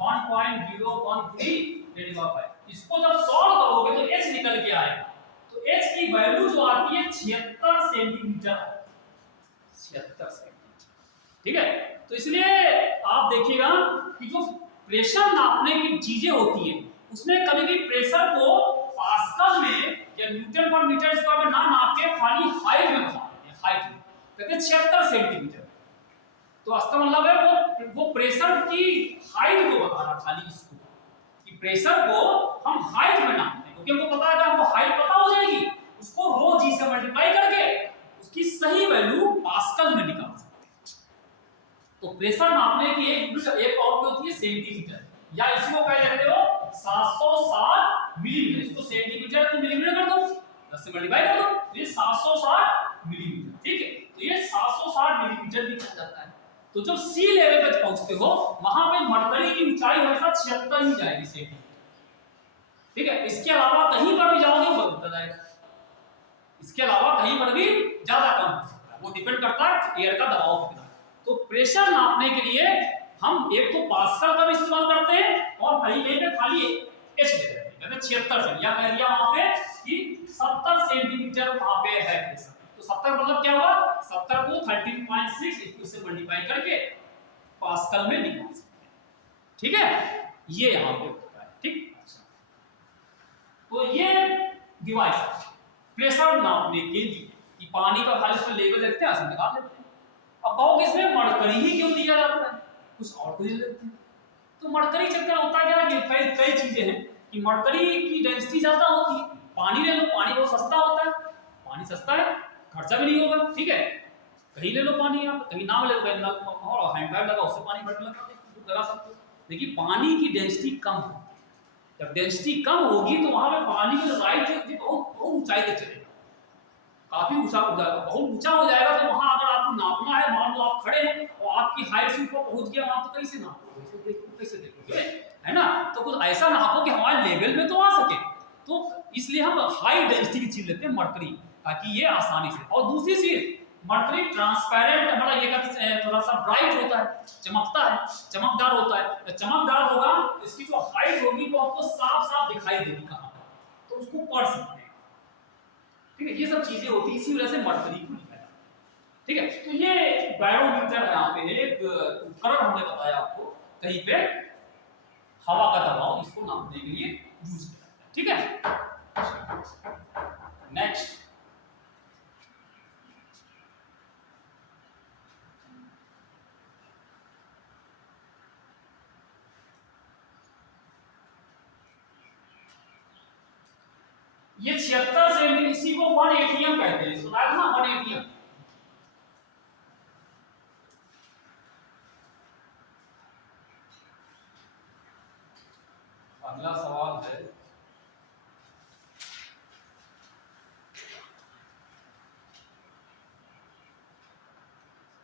1.013, इसको जब सॉल्व करोगे तो h निकल के आएगा, तो h की वैल्यू जो आती है 76 सेंटीमीटर, 76 सेंटीमीटर, ठीक है। तो इसलिए आप देखिएगा कि जो प्रेशर नापने की चीजें होती हैं उसमें कभी भी प्रेशर को पास्कल में या न्यूटन पर मीटर स्क्वायर में ना नाप के खाली हाइट में बताते हैं, हाइट में कहते हैं 76 सेंटीमीटर। तो इसका मतलब है वो प्रेशर की हाइट को बता रहा खाली इसको, कि प्रेशर को हम हाइट में नापते हैं, क्योंकि हमको पता है कि हमको हाइट पता हो जाएगी, उसको रो जी से मल्टीप्लाई करके उसकी सही वैल्यू पास्कल में निकाल सकते हैं। तो प्रेशर नापने की एक यूनिट एक और होती है सेंटीमीटर, या इसको कह देते हो 760 मिलीमीटर, इसको सेंटीमीटर को मिलीमीटर कर दो, 10 से मल्टीप्लाई कर दो, तो ये 760 मिलीमीटर, ठीक है। तो ये 760 मिलीमीटर भी कहा जाता है। तो जब सी लेवल पे पहुंचते हो वहां पे मरकरी की ऊंचाई हमेशा 76 ही जाएगी सेंटीमीटर, ठीक है। इसके अलावा कहीं पर भी जाओगे वो बदलता जाएगा, इसके अलावा कहीं पर भी ज्यादा कम हो सकता है, वो डिपेंड करता है एयर का दबाव कितना। तो प्रेशर नापने के लिए हम एक तो पास्कल का भी इस्तेमाल करते हैं और कहीं कहीं पे खाली एच ले लेते हैं, कहते 76 से, या कह दिया वहां पे कि 70 सेंटीमीटर वहां पे है प्रेशर। तो 70 मतलब क्या हुआ, 70 को 13.6 से मल्टीप्लाई करके पास्कल में निकाल सकते हैं, ठीक है, ये यहां पे होता है, ठीक। तो ये डिवाइस प्रेशर नापने के लिए कि पानी का खाली इसमें लेवल देखते हैं, ऐसे निकाल लेते हैं। अब कहो कि इसमें मरकरी ही क्यों दिया जाता है, कुछ और को दे देते हैं। तो मरकरी चक्कर होता है क्या कि कई चीजें हैं कि मरकरी की डेंसिटी ज्यादा होती है, पानी ले लो, पानी बहुत सस्ता होता है, पानी सस्ता है, खर्चा भी नहीं होगा, ठीक है, कहीं ले लो पानी, आप कहीं नाम ले लो, और हैंड पाइप लगा उससे पानी भर लगा सकते हो। देखिए पानी की डेंसिटी कम है, जब डेंसिटी कम होगी तो वहां पे पानी का राइट बहुत ऊंचाई तक चलेगा, काफी ऊंचा हो जाएगा, बहुत ऊंचा हो जाएगा। तो वहां अगर आपको नापना है, मान लो आप खड़े हैं और आपकी हाइट से ऊपर पहुंच गया, आप तो कैसे नापोगे, कैसे देखोगे, है ना। तो कुछ ऐसा नापो कि हमारे लेवल में तो आ सके। तो इसलिए हम हाई डेंसिटी की चीज लेते हैं मरकरी, ताकि ये आसानी से। और दूसरी चीज मरकरी ट्रांसपेरेंट, मतलब ये थोड़ा सा ब्राइट होता है, चमकता है, चमकदार होता है। तो चमकदार होगा तो इसकी जो हाइट होगी वो आपको साफ साफ दिखाई देगी कहां पर, तो उसको पढ़ सकते हैं, ठीक है। ये सब चीजें होती है, इसी वजह से मरकरी को लिखा जाता है, ठीक है। तो ये बैरोमीटर यहाँ पे एक उपकरण हमने बताया आपको, कहीं पे हवा का दबाव इसको नापने के लिए यूज किया जाता है, ठीक है। नेक्स्ट ये 76 सेंटीमीटर, इसी को 1 एटीएम कहते हैं, सुना है ना 1 एटीएम। अगला सवाल है,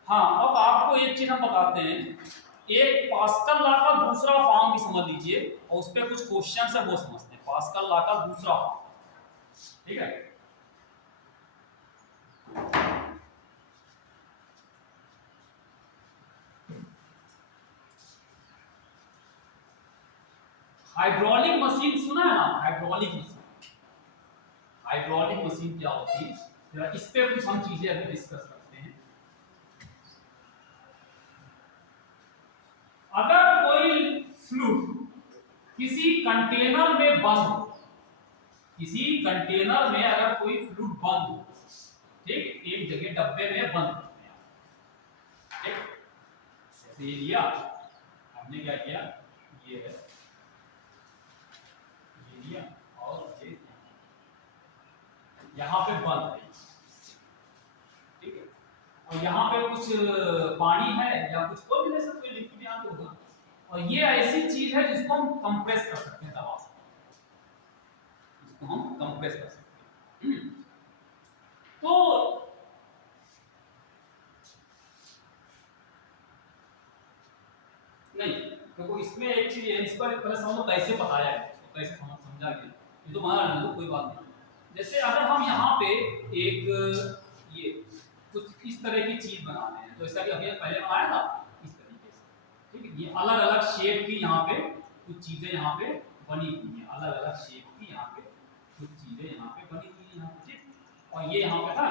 हाँ अब आपको एक चीज हम बताते हैं, एक पास्कल लॉ का दूसरा फॉर्म भी समझ लीजिए और उस पर कुछ क्वेश्चन है वो समझते हैं। पास्कल लॉ का दूसरा फॉर्म, ठीक है। हाइड्रोलिक मशीन सुना है ना, हाइड्रोलिक मशीन, हाइड्रोलिक मशीन क्या होती है, इस पे कुछ हम चीजें अभी डिस्कस करते हैं। अगर कोई फ्लूइड किसी कंटेनर में बंद हो, किसी कंटेनर में अगर कोई फ्लूइड बंद हो, ठीक, एक जगह डब्बे में बंद करते हैं, ठीक, जैसे ये लिया हमने, क्या किया, ये है, ये लिया और ये यहाँ पे बंद है, ठीक है, और यहाँ पे कुछ पानी है या कुछ और भी कोई लिक्विड यहाँ पे होगा, और ये ऐसी चीज है जिसको हम कंप्रेस कर सकते हैं दबा से, इसको हम कंप्रेस कर सकते हैं। तो नहीं, देखो इसमें एक चीज है, इस पर पहले समझो कैसे बताया है, इसको कैसे समझा गया, ये तो मान लो कोई बात नहीं। जैसे अगर हम यहाँ पे एक ये कुछ इस तरह की चीज बनाते हैं, तो इसका भी अभी पहले बनाया था इस तरीके से, ठीक है, ये अलग अलग शेप की यहाँ पे कुछ चीजें यहाँ पे बनी हुई हैं, अलग अलग शेप की यहाँ पे कुछ चीजें यहाँ पे बनी हुई है यहाँ पे, ठीक, और ये यहाँ पे था,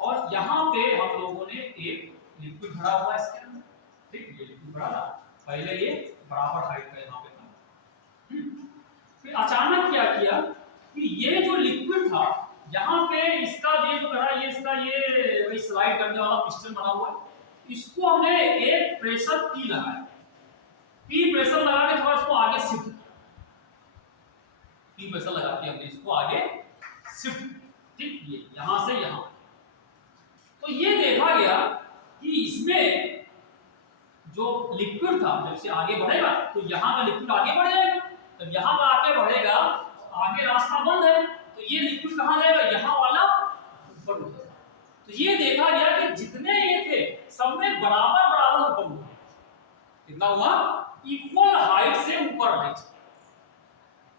और यहाँ पे हम लोगों ने एक लिक्विड भरा हुआ है इसके अंदर, ठीक, ये लिक्विड भरा था, पहले ये बराबर हाइट का यहाँ पे था, फिर अचानक क्या किया कि ये जो लिक्विड था यहाँ पे इसका ये जो करा, ये इसका ये वही स्लाइड करने वाला पिस्टन बना हुआ है, इसको हमने एक प्रेशर P लगाया, P प्रेशर लगा के थोड़ा इसको आगे शिफ्ट किया, P प्रेशर लगा के हमने इसको आगे शिफ्ट, ठीक, ये यहां से यहां, तो ये देखा गया कि इसमें जो लिक्विड था जब से आगे बढ़ेगा तो यहाँ का लिक्विड आगे बढ़ जाएगा, जब यहाँ का आगे बढ़ेगा आगे रास्ता बंद है, तो ये लिक्विड कहाँ जाएगा, यहाँ वाला ऊपर उठेगा, तो ये देखा गया कि जितने ये थे सब में बराबर बराबर ऊपर उठा, कितना हुआ, इक्वल हाइट से ऊपर आना चाहिए,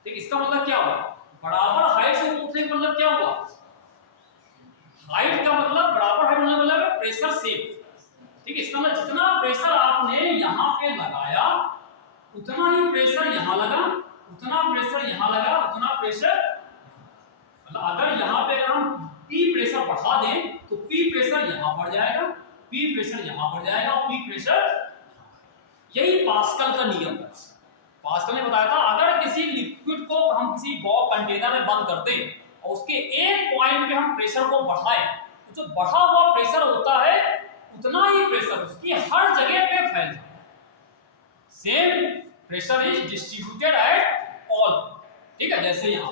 ठीक, इसका मतलब क्या हुआ, बराबर हाइट से उठने का मतलब क्या हुआ, हाइट का मतलब बराबर हाइट होने का मतलब प्रेशर सेम, ठीक है, इसका मतलब जितना प्रेशर आपने यहाँ पे लगाया उतना ही प्रेशर यहाँ लगा, उतना प्रेशर यहाँ लगा, उतना प्रेशर, मतलब अगर यहाँ पे अगर हम P प्रेशर बढ़ा दें तो P प्रेशर यहाँ बढ़ जाएगा, P प्रेशर यहाँ बढ़ जाएगा और P प्रेशर, यही पास्कल का नियम है। पास्कल ने बताया था अगर किसी लिक्विड को हम किसी बॉक्स कंटेनर में बंद कर दें और उसके एक पॉइंट पे हम प्रेशर को बढ़ाएं, तो जो बढ़ा हुआ प्रेशर होता है उतना ही प्रेशर उसकी हर जगह पे फैल जाए, same pressure is distributed at all, ठीक है, जैसे यहाँ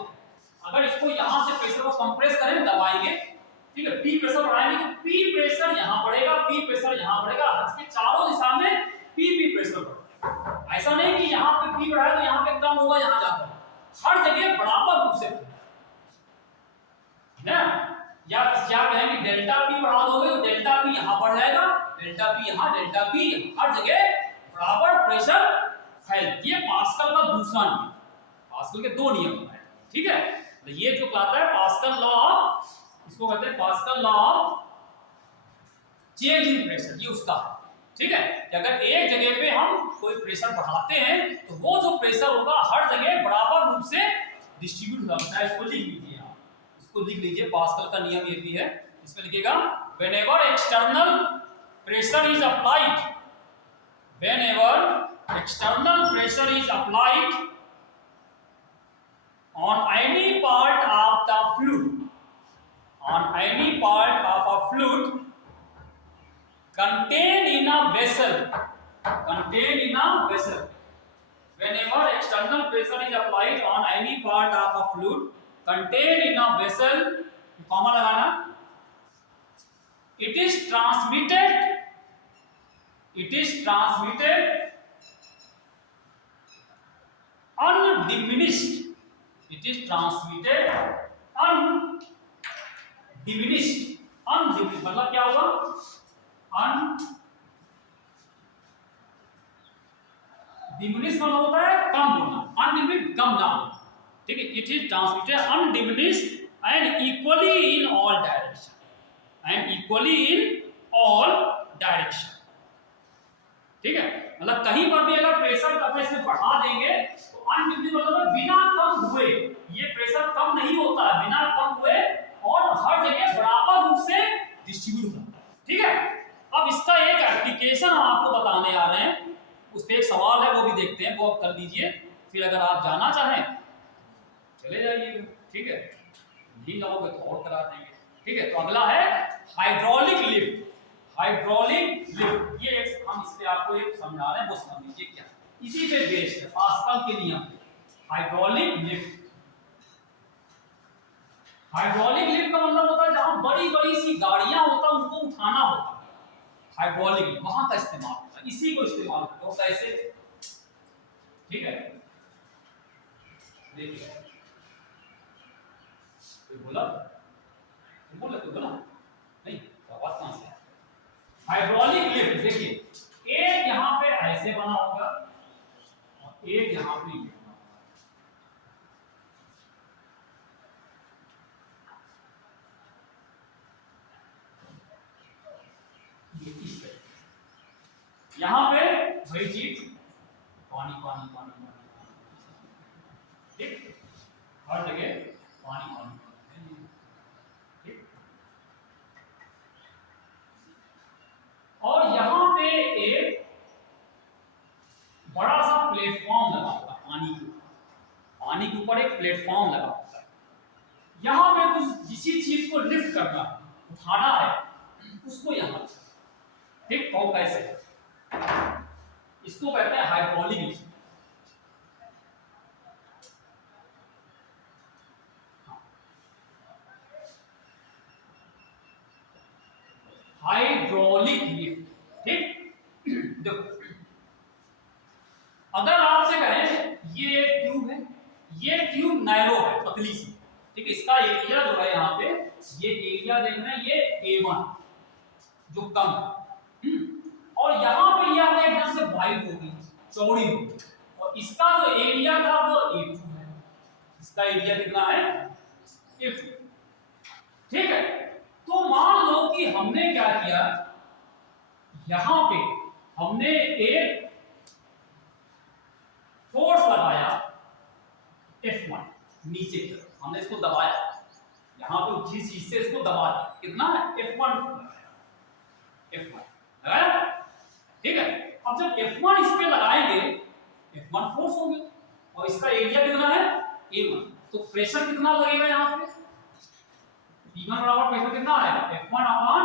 अगर इसको यहाँ से प्रेशर को कंप्रेस करें, दबाएंगे, ठीक है, P प्रेशर बढ़ाएंगे तो P प्रेशर यहाँ बढ़ेगा, P प्रेशर यहाँ बढ़ेगा, इसके चारों दिशा में P प्रेशर बढ़ेगा, ऐसा नहीं कि यहाँ पे P बढ़ाया तो यहाँ पे कम होगा, यहाँ जाता है, हर जगह बराबर रूप से ना, या कहें कि डेल्टा P बढ़ा दोगे तो डेल्टा P यहाँ बढ़ जाएगा, डेल्टा P यहाँ, डेल्टा P हर जगह बराबर प्रेशर फैल, ये पास्कल का दूसरा नियम, पास्कल के दो नियम है, ठीक है, तो ये जो कहता है पास्कल लॉ, इसको कहते हैं pascal law of change in pressure, ये उसका है, ठीक है, कि अगर एक जगह पे हम कोई प्रेशर बढ़ाते हैं तो वो जो प्रेशर होगा हर जगह बराबर रूप से डिस्ट्रीब्यूट होता है, इसको लिख लीजिए, इसको लिख लीजिए, पास्कल का नियम ये भी है, इसमें लिखिएगा whenever external pressure is applied, whenever external pressure is applied on any part of the fluid, on any part of a fluid contained in a vessel, contained in a vessel, whenever external pressure is applied on any part of a fluid contained in a vessel, comma लगाना, it is transmitted undiminished, it is transmitted undiminished, undiminished मतलब क्या होगा, undiminished मतलब होता है कम होना, undiminished कम ना होना, ठीक है, it is transmitted undiminished and equally in all direction, and equally in all direction, ठीक है, मतलब कहीं पर भी अगर प्रेशर कपड़े से बढ़ा देंगे तो अनडिमिनिश्ड मतलब बिना कम हुए, ये प्रेशर कम नहीं होता है, बिना कम हुए और हर जगह बराबर रूप से डिस्ट्रीब्यूट होता है, ठीक है। अब इसका एक एप्लीकेशन हम आपको बताने आ रहे हैं, उस पर एक सवाल है वो भी देखते हैं, वो आप कर लीजिए, फिर अगर आप जाना चाहें चले जाइए। ठीक है, नहीं लगाओगे तो और करा देंगे। ठीक है, तो अगला है हाइड्रोलिक लिफ्ट। हाइड्रोलिक लिफ्ट ये एक हम इस पे आपको एक समझा रहे हैं, वो समझ लीजिए क्या, इसी पे बेस्ड है पास्कल के नियम पे। हाइड्रोलिक लिफ्ट, हाइड्रोलिक लिफ्ट का मतलब होता है जहां बड़ी बड़ी सी गाड़ियां होता है उनको उठाना होता है, हाइड्रोलिक वहां का इस्तेमाल होता है, इसी को इस्तेमाल करते हो कैसे, ठीक है। देखिए कोई बोला, तुम बोले कोई बोला नहीं, तो आवाज कहां से है? हाइड्रोलिक लिफ्ट देखिए, एक यहां पे ऐसे बना होगा और एक यहां पे ये बना होगा, ये इस पे, यहां पे वही चीज पानी पानी पानी पानी, ठीक, हर जगह पानी पानी, ठीक। और यहां पे एक बड़ा सा प्लेटफॉर्म लगा होगा पानी के ऊपर, पानी के ऊपर एक प्लेटफॉर्म लगा होता है, यहां पे कुछ किसी चीज को लिफ्ट करना है, उठाना है उसको यहां, ठीक, तो कैसे, इसको कहते हैं हाइड्रोलिक लिफ्ट। हाइड्रोलिक लिफ्ट, ठीक। देखो अगर आपसे कहें ये ट्यूब है, ये ट्यूब नैरो है, पतली सी, ठीक है, इसका एरिया जो है यहाँ पे, ये एरिया देख रहे हैं, ये A1 जो कम है, और यहाँ पे ये आपने एकदम से वाइड हो गई, चौड़ी हो गई, और इसका जो एरिया था वो A2 है, इसका एरिया कितना है A2, ठीक है। तो मान लो कि हमने क्या किया, यहां पे हमने एक फोर्स लगाया F1 नीचे की तरफ, हमने इसको दबाया, यहां पे जिस चीज से इसको दबा दिया, कितना है F1 लगाया, F1 लगाया, ठीक है। अब जब F1 इस पे लगाएंगे, F1 फोर्स होगी और इसका एरिया कितना है A1, तो प्रेशर कितना लगेगा यहाँ पे, P1 बराबर प्रेशर कितना है F1 अपॉन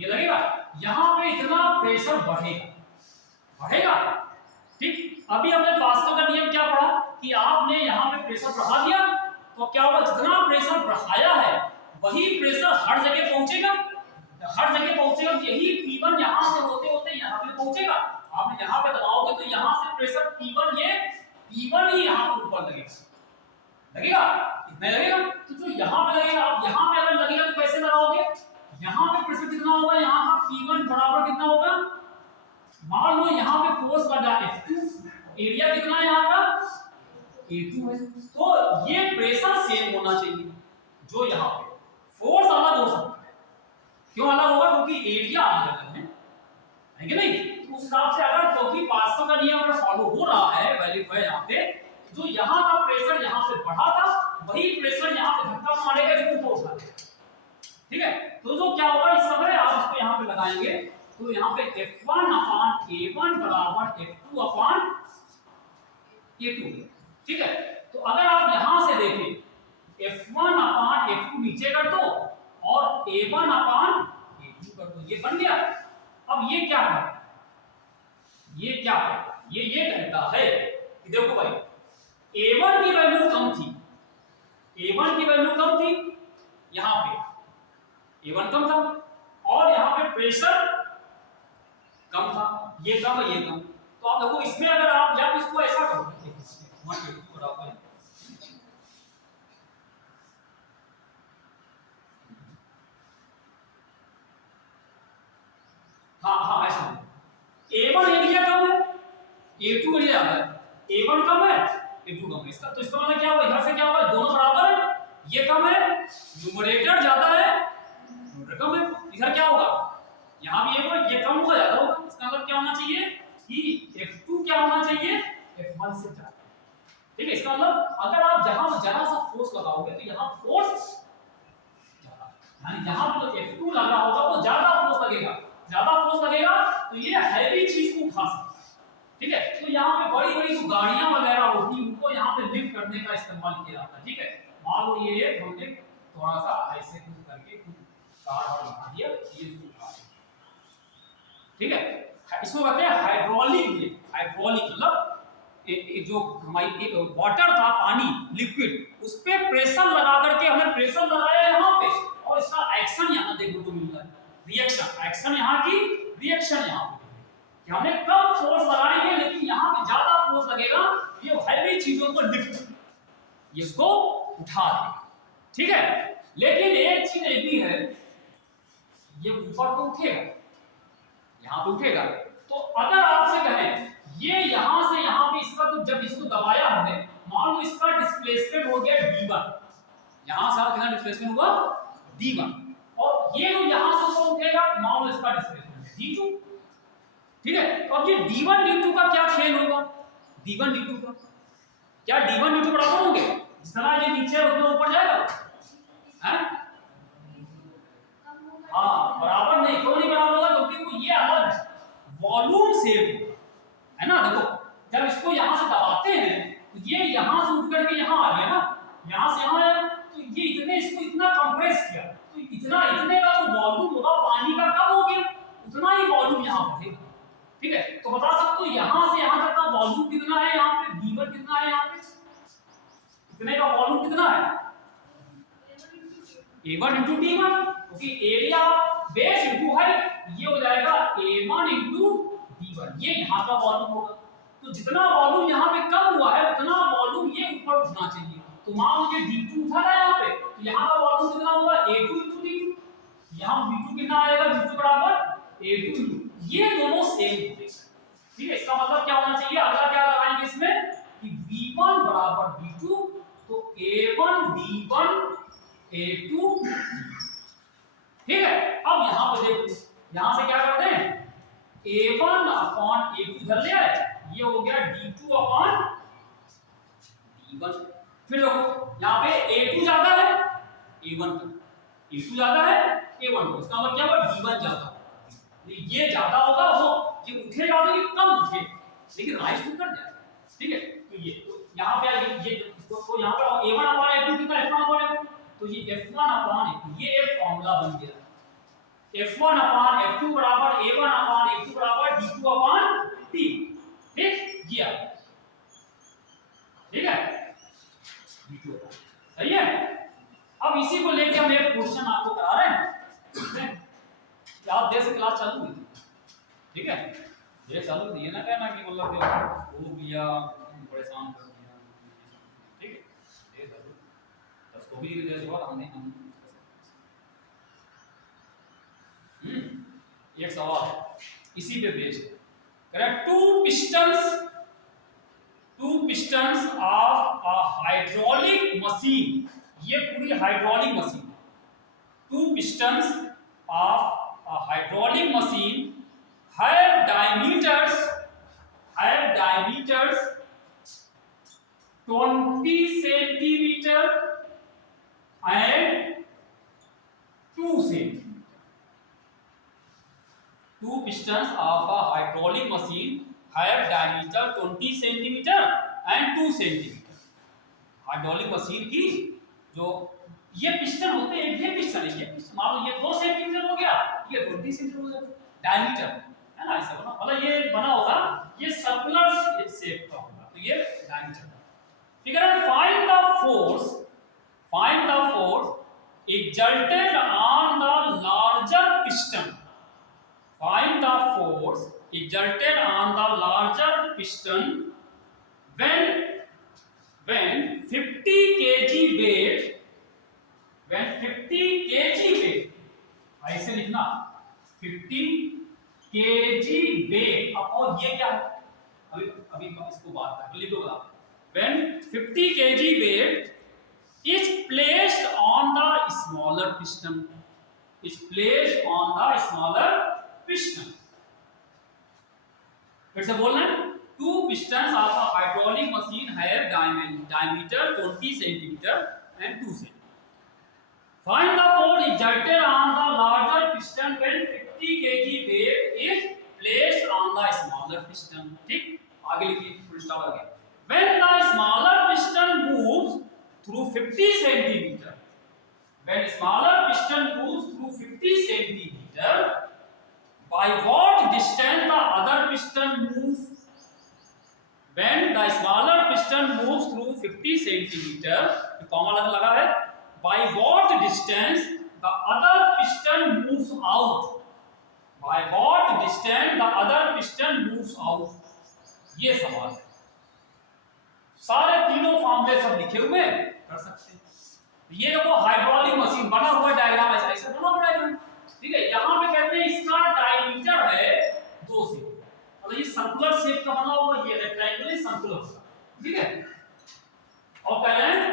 ये लगेगा, यहाँ पे इतना प्रेशर बढ़ेगा, बढ़ेगा, ठीक। अभी हमने पास्कल का नियम क्या पढ़ा कि आपने यहाँ पे प्रेशर बढ़ा दिया तो क्या होगा, जितना प्रेशर बढ़ाया है वही प्रेशर हर जगह पहुंचेगा, हर जगह पहुंचेगा, यही P1 यहाँ से होते होते यहाँ पे पहुंचेगा, आपने यहाँ पे दबाओगे तो यहाँ से प्रेशर P1, ये P1 ही यहाँ पे ऊपर लगेगा, लगेगा कितना लगेगा, तो जो यहाँ पे लगेगा, आप यहाँ पे अगर लगेगा तो कैसे लगाओगे, यहाँ पे प्रेशर कितना होगा, यहाँ का P1 बराबर कितना होगा, मान लो यहाँ पे फोर्स लगा F2, एरिया कितना है यहाँ का A2 है, तो ये प्रेशर सेम होना चाहिए, जो यहाँ पे फोर्स अलग हो सकता है, क्यों अलग होगा, क्योंकि एरिया अलग है कि नहीं, तो उस हिसाब से अगर क्योंकि पास्कल का नियम अगर फॉलो हो रहा है, वैलिड है यहाँ पे, जो यहाँ का प्रेशर यहाँ से बढ़ा था वही प्रेशर यहाँ पे धक्का मारेगा, इसको ऊपर उठा देगा, ठीक है। तो जो क्या होगा इस समय आप इसको यहाँ पे लगाएंगे तो यहाँ पे F1 अपॉन A1 बराबर F2 अपॉन A2, ठीक है। तो अगर आप यहां से देखें F1 अपॉन F2 नीचे कर दो और A1 अपॉन A2 कर दो, ये बन गया। अब ये क्या है, ये क्या है, ये कहता है कि देखो भाई A1 की वैल्यू कम थी, A1 की वैल्यू कम थी, यहां पे A1 कम था और यहां पे प्रेशर कम था, ये कम है ये कम, तो आप देखो इसमें अगर आप जब इसको ऐसा करोगे बराबर, हाँ ऐसा A1 एरिया कम है, A2 एरिया ज्यादा है, A1 कम है A2 कम है, इसका तो इसका मतलब क्या होगा, यहां से क्या होगा, दोनों बराबर है, ये कम है न्यूमरेटर ज्यादा है न्यूमरेटर कम है, इधर क्या होगा, यहां भी ये कम होगा ज्यादा होगा, इसका मतलब क्या होना चाहिए कि F2 क्या होना चाहिए F1 से ज्यादा, ठीक है। इसका मतलब अगर आप जहां जरा सा फोर्स लगाओगे तो यहां फोर्स ज्यादा, यानी जहां पर F2 लग रहा होगा वो ज्यादा फोर्स लगेगा, ज्यादा फोर्स लगेगा तो ये हैवी चीज को उठा सकता है, ठीक है। तो यहाँ पे बड़ी बड़ी जो गाड़ियां वगैरह होती हैं उनको यहाँ पे लिफ्ट करने का इस्तेमाल किया जाता है, ठीक है। मान लो ये हमने थोड़ा सा ऐसे कुछ करके तार बना दिया, ये इसको उठा दिया, ठीक है। इसको कहते हैं हाइड्रोलिक लिफ्ट। हाइड्रोलिक मतलब जो हमारी वाटर था, पानी लिक्विड, उस पे प्रेशर लगा करके हमने प्रेशर लगाया यहाँ पे, और इसका एक्शन यहाँ देखने को मिल रहा है, रिएक्शन, एक्शन यहाँ की, रिएक्शन यहाँ पे, कि हमने कम फोर्स लगाएंगे लेकिन यहाँ पे ज्यादा फोर्स लगेगा, ये हैवी चीजों को लिफ्ट, इसको उठा देगा, ठीक है। लेकिन एक चीज ये भी है, ये ऊपर तो उठेगा, यहाँ पे उठेगा, तो अगर आपसे कहें ये यहां से यहां पे इसका, तो जब इसको दबाया हमने, मान लो इसका डिस्प्लेसमेंट हो गया d1, यहां से कितना डिस्प्लेसमेंट हुआ d1, और ये जो यहां से ऊपर उठेगा, मान लो इसका डिस्प्लेसमेंट है d2, ठीक है। तो अब ये d1 d2 का क्या खेल होगा, d1 d2 का क्या d1 d2 बराबर होंगे, जितना ये नीचे है उतना ऊपर जाएगा, हैं? हाँ बराबर नहीं, क्यों नहीं बराबर होगा, क्योंकि ये अलग है, वॉल्यूम सेम है ना। देखो जब इसको यहां से दबाते हैं तो ये यहां से उठ करके यहां आ गया ना, यहां से यहां आया, तो ये इतने, इसको इतना कंप्रेस किया, तो इतना, इतने का जो वॉल्यूम होगा पानी का कम हो गया, उतना ही वॉल्यूम यहां बढ़ेगा, ठीक है। तो बता सकते हो यहां से यहां तक का वॉल्यूम कितना है, यहाँ पे v1 कितना है, यहाँ पे इतने का वॉल्यूम कितना है, a1 into d1, क्योंकि एरिया बेस इनटू हाइट, ये हो जाएगा a1 into d1, ये यहाँ का वॉल्यूम होगा। तो जितना वॉल्यूम यहाँ पे कम हुआ है उतना वॉल्यूम ये ऊपर उठना चाहिए। तो मान लीजिए d2 उठा है यहाँ पे, तो यहाँ का वॉल्यूम कितना होगा a2 into d2, यहाँ v2 कितना आएगा, v2 बराबर a2 into, ये दोनों सेम होंगे, ठीक है। इसका मतलब क्या होना चाहिए, अगला क्या लगाएंगे इसमें कि v1 बराबर v2, तो a1 d1 a2, ठीक है। अब यहाँ पे देखो, यहाँ से क्या करते हैं, a1 अपॉन a2 धर लिया है, ये हो गया d2 अपॉन d1। फिर देखो यहाँ पे a2 ज्यादा है a1 का, a2 ज्यादा है a1 का, इसका मतलब क्या हुआ, d1 ज्यादा, ये ज्यादा होगा, वो ये उठेगा तो ये कम उठे, लेकिन राइज तो कर जाएगा, ठीक है। तो ये तो यहाँ पे ये तो यहाँ पर a1 अपॉन a2 कितना, f1 अपॉन a2, तो ये f1 अपॉन a2, ये एक फॉर्मूला बन गया, f1 अपॉन f2 बराबर a1 अपॉन a2 बराबर d2 अपॉन t, ठीक, ये आ, ठीक है, d2, सही है। अब इसी को लेके हम एक क्वेश्चन आपको करा रहे हैं, क्या आप देर से क्लास चालू हुई, ठीक है, ये चालू थी, ये ना कहना कि मतलब वो किया परेशान कर दिया, ठीक है, ये चालू बस तो भी जैसे बात हमने एक सवाल है इसी पे based, correct, two pistons of a hydraulic machine, ये पूरी hydraulic machine, two pistons of a hydraulic machine have diameters 20 centimeter and 2 centimeter. Two pistons of a hydraulic machine have diameter 20 centimeter and 2 centimeter. Hydraulic machine की जो ये piston होते हैं, ये piston है, ये मान लो ये 2 सेंटीमीटर हो गया, ये 20 सेंटीमीटर हो गया, डायमीटर है ना, ऐसा बना, मतलब ये बना होगा, ये सर्कुलर शेप का होगा, तो ये डायमीटर, ठीक है। Find the force exerted on the larger piston, find the force exerted on the larger piston when 50 kg weight, when 50 kg weight, ऐसे लिखना 50 kg weight, और ये क्या है, अभी इसको बात कर लिखो, बता, when 50 kg weight is placed on the smaller piston, is placed on the smaller piston, फिर से बोलना है, two pistons of a hydraulic machine have diameter 20 centimeter and 2 centimeter. Find the force exerted on the larger piston when 50 kg weight is placed on the smaller piston, ठीक, आगे लिखिए, full stop आ गया, when the smaller piston moves through 50 centimeter. When smaller piston moves through 50 centimeter, by what distance the other piston moves? When the smaller piston moves through 50 centimeter, comma लगा है, by what distance the other piston moves out? By what distance the other piston moves out? ये सवाल है। सारे तीनों फॉर्मूले सब लिखे हुए कर सकते हैं। ये देखो हाइड्रोलिक मशीन बना हुआ डायग्राम, ऐसा ऐसा बना हुआ डायग्राम, ठीक है। यहाँ पे कहते हैं इसका डायमीटर है 2 से, मतलब ये सर्कुलर शेप का बना हुआ, ये रेक्टेंगुलर सर्कुलर, ठीक है। और कह रहे हैं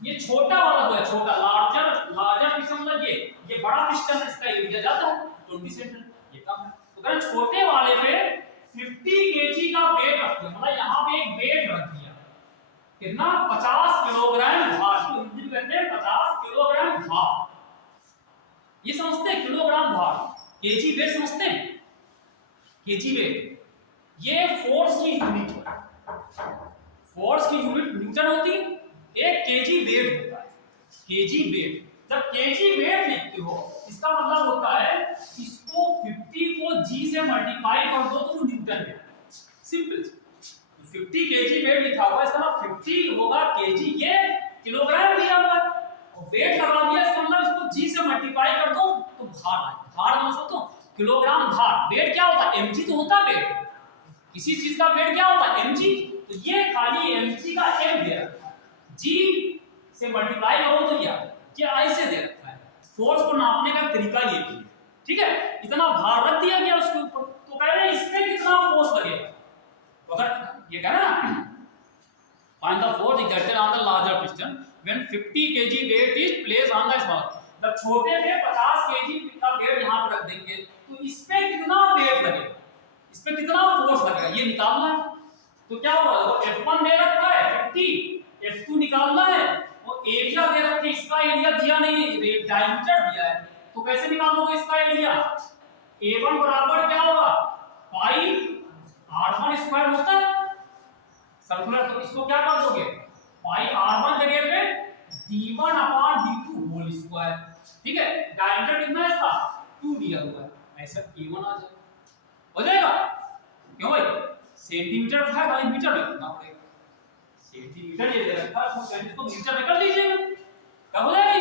ये छोटा वाला जो है, छोटा लार्जर पिस्टन मतलब ये बड़ा पिस्टन, इसका एरिया ज्यादा है 20 सेंटीमीटर, ये कम है। तो कह रहे छोटे वाले पे 50 केजी का वेट रखते हैं, मतलब यहाँ पे एक वेट रख दिया, कितना 50 किलोग्राम भार, तो हिंदी में कहते हैं 50 किलोग्राम भार। ये समझते हैं किलोग्राम भार, केजी वेट समझते हैं, केजी वेट ये फोर्स की यूनिट है, फोर्स की यूनिट न्यूटन होती है, एक केजी वेट होता है, केजी वेट। जब केजी वेट लिखते हो इसका मतलब होता है इसको 50 को g से मल्टीप्लाई कर दो तो वो न्यूटन है, सिंपल। 50 केजी वेट लिखा हुआ है, इसका मतलब 50 होगा केजी, ये किलोग्राम दिया हुआ है और वेट लगा दिया, इसका मतलब इसको g से मल्टीप्लाई कर दो तो भार आए। भार मतलब तो किलोग्राम भार, वेट क्या होता है mg तो होता है वेट, किसी चीज का वेट क्या होता है mg, तो ये खाली mg का m दे रखा है, g से मल्टीप्लाई करो तो ये i से दे रखा है। फोर्स को नापने का तरीका ये भी है, ठीक है। इतना भार रख दिया गया उसके ऊपर, तो कह रहे हैं इस पे कितना फोर्स लगेगा, तो अगर ये कह रहा है ना find the force exerted on the larger piston when 50 kg weight is placed on the smaller, जब छोटे पे 50 kg का वेट यहाँ पर रख देंगे तो इस पे कितना वेट लगेगा, इस पे कितना फोर्स लगेगा ये निकालना है। तो क्या होगा, तो F1 दे रखा है 50, F2 निकालना है और एरिया दे रखा है, इसका एरिया दिया नहीं है, डायमीटर दिया है, तो कैसे निकालोगे इसका एरिया, A1 बराबर क्या होगा पाई r1 स्क्वायर होता है सर्कुलर, तो इसको क्या कर दोगे पाई r1 जगह पे d1 upon d2 whole square, ठीक है। डायमीटर कितना है इसका 2 दिया हुआ है, ऐसा A1 आ जाएगा, हो जाएगा। क्यों भाई सेंटीमीटर था, खाली मीटर में करना पड़ेगा, सेंटीमीटर ये दे रखा है तो सेंटीमीटर को मीटर में कर लीजिएगा, क्या हो जाएगा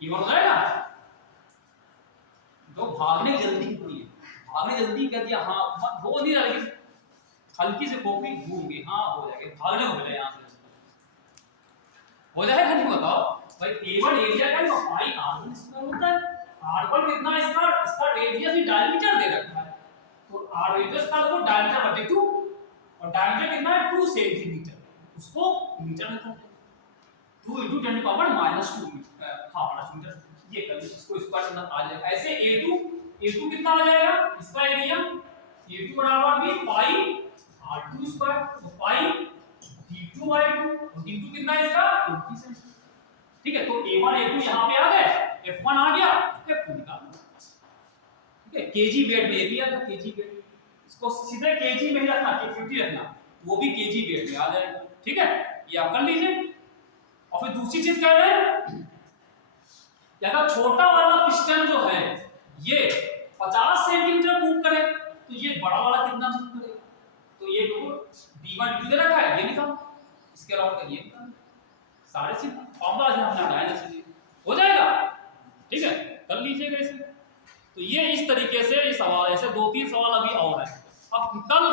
ये हो जाएगा। तो भागने की जल्दी कितनी है, भागने जल्दी कर दिया, हाँ मत हो नहीं रहा, लेकिन हल्की से कॉपी घूम गई, हाँ हो जाएगा, भागने हो गया यहाँ से हो जाएगा। नहीं बताओ भाई A1 एरिया का पाई r1 स्क्वायर होता है, r1 कितना इसका रेडियस ही डायमीटर दे रखा है, तो r रेडियस का देखो डायमीटर बटे 2 और डायमीटर कितना है 2 सेंटीमीटर, उसको मीटर में कर दो 2 × 10⁻⁻², हाँ मीटर, ये कर इसको स्क्वायर करना आ जाएगा। ऐसे A2 कितना आ जाएगा, इसका एरिया A2 बराबर भी पाई r2 स्क्वायर, तो पाई d2/2 और d2 कितना है इसका 20 सेंटीमीटर, ठीक है। तो A1 A2 यहाँ पे आ गए, F1 आ गया, F2 निकालना, ठीक है। केजी वेट में भी आता केजी वेट, इसको सीधे केजी में ही रखना, 50 रखना, वो भी केजी वेट में आ जाएगा, ठीक है। ये आप कर लीजिए। और फिर दूसरी चीज कह रहे हैं अगर छोटा वाला पिस्टन जो है ये 50 सेंटीमीटर मूव करे तो ये बड़ा वाला कितना मूव करेगा, तो ये d1 d2 दे रखा है, ये निकाल, इसके अलावा ये निकाल, सारे चीज फॉर्मूला जो हमने हटाया इसलिए हो जाएगा, ठीक है। कर लीजिएगा इसे। तो ये इस तरीके से इस सवाल, ऐसे 2-3 सवाल अभी और है। अब कल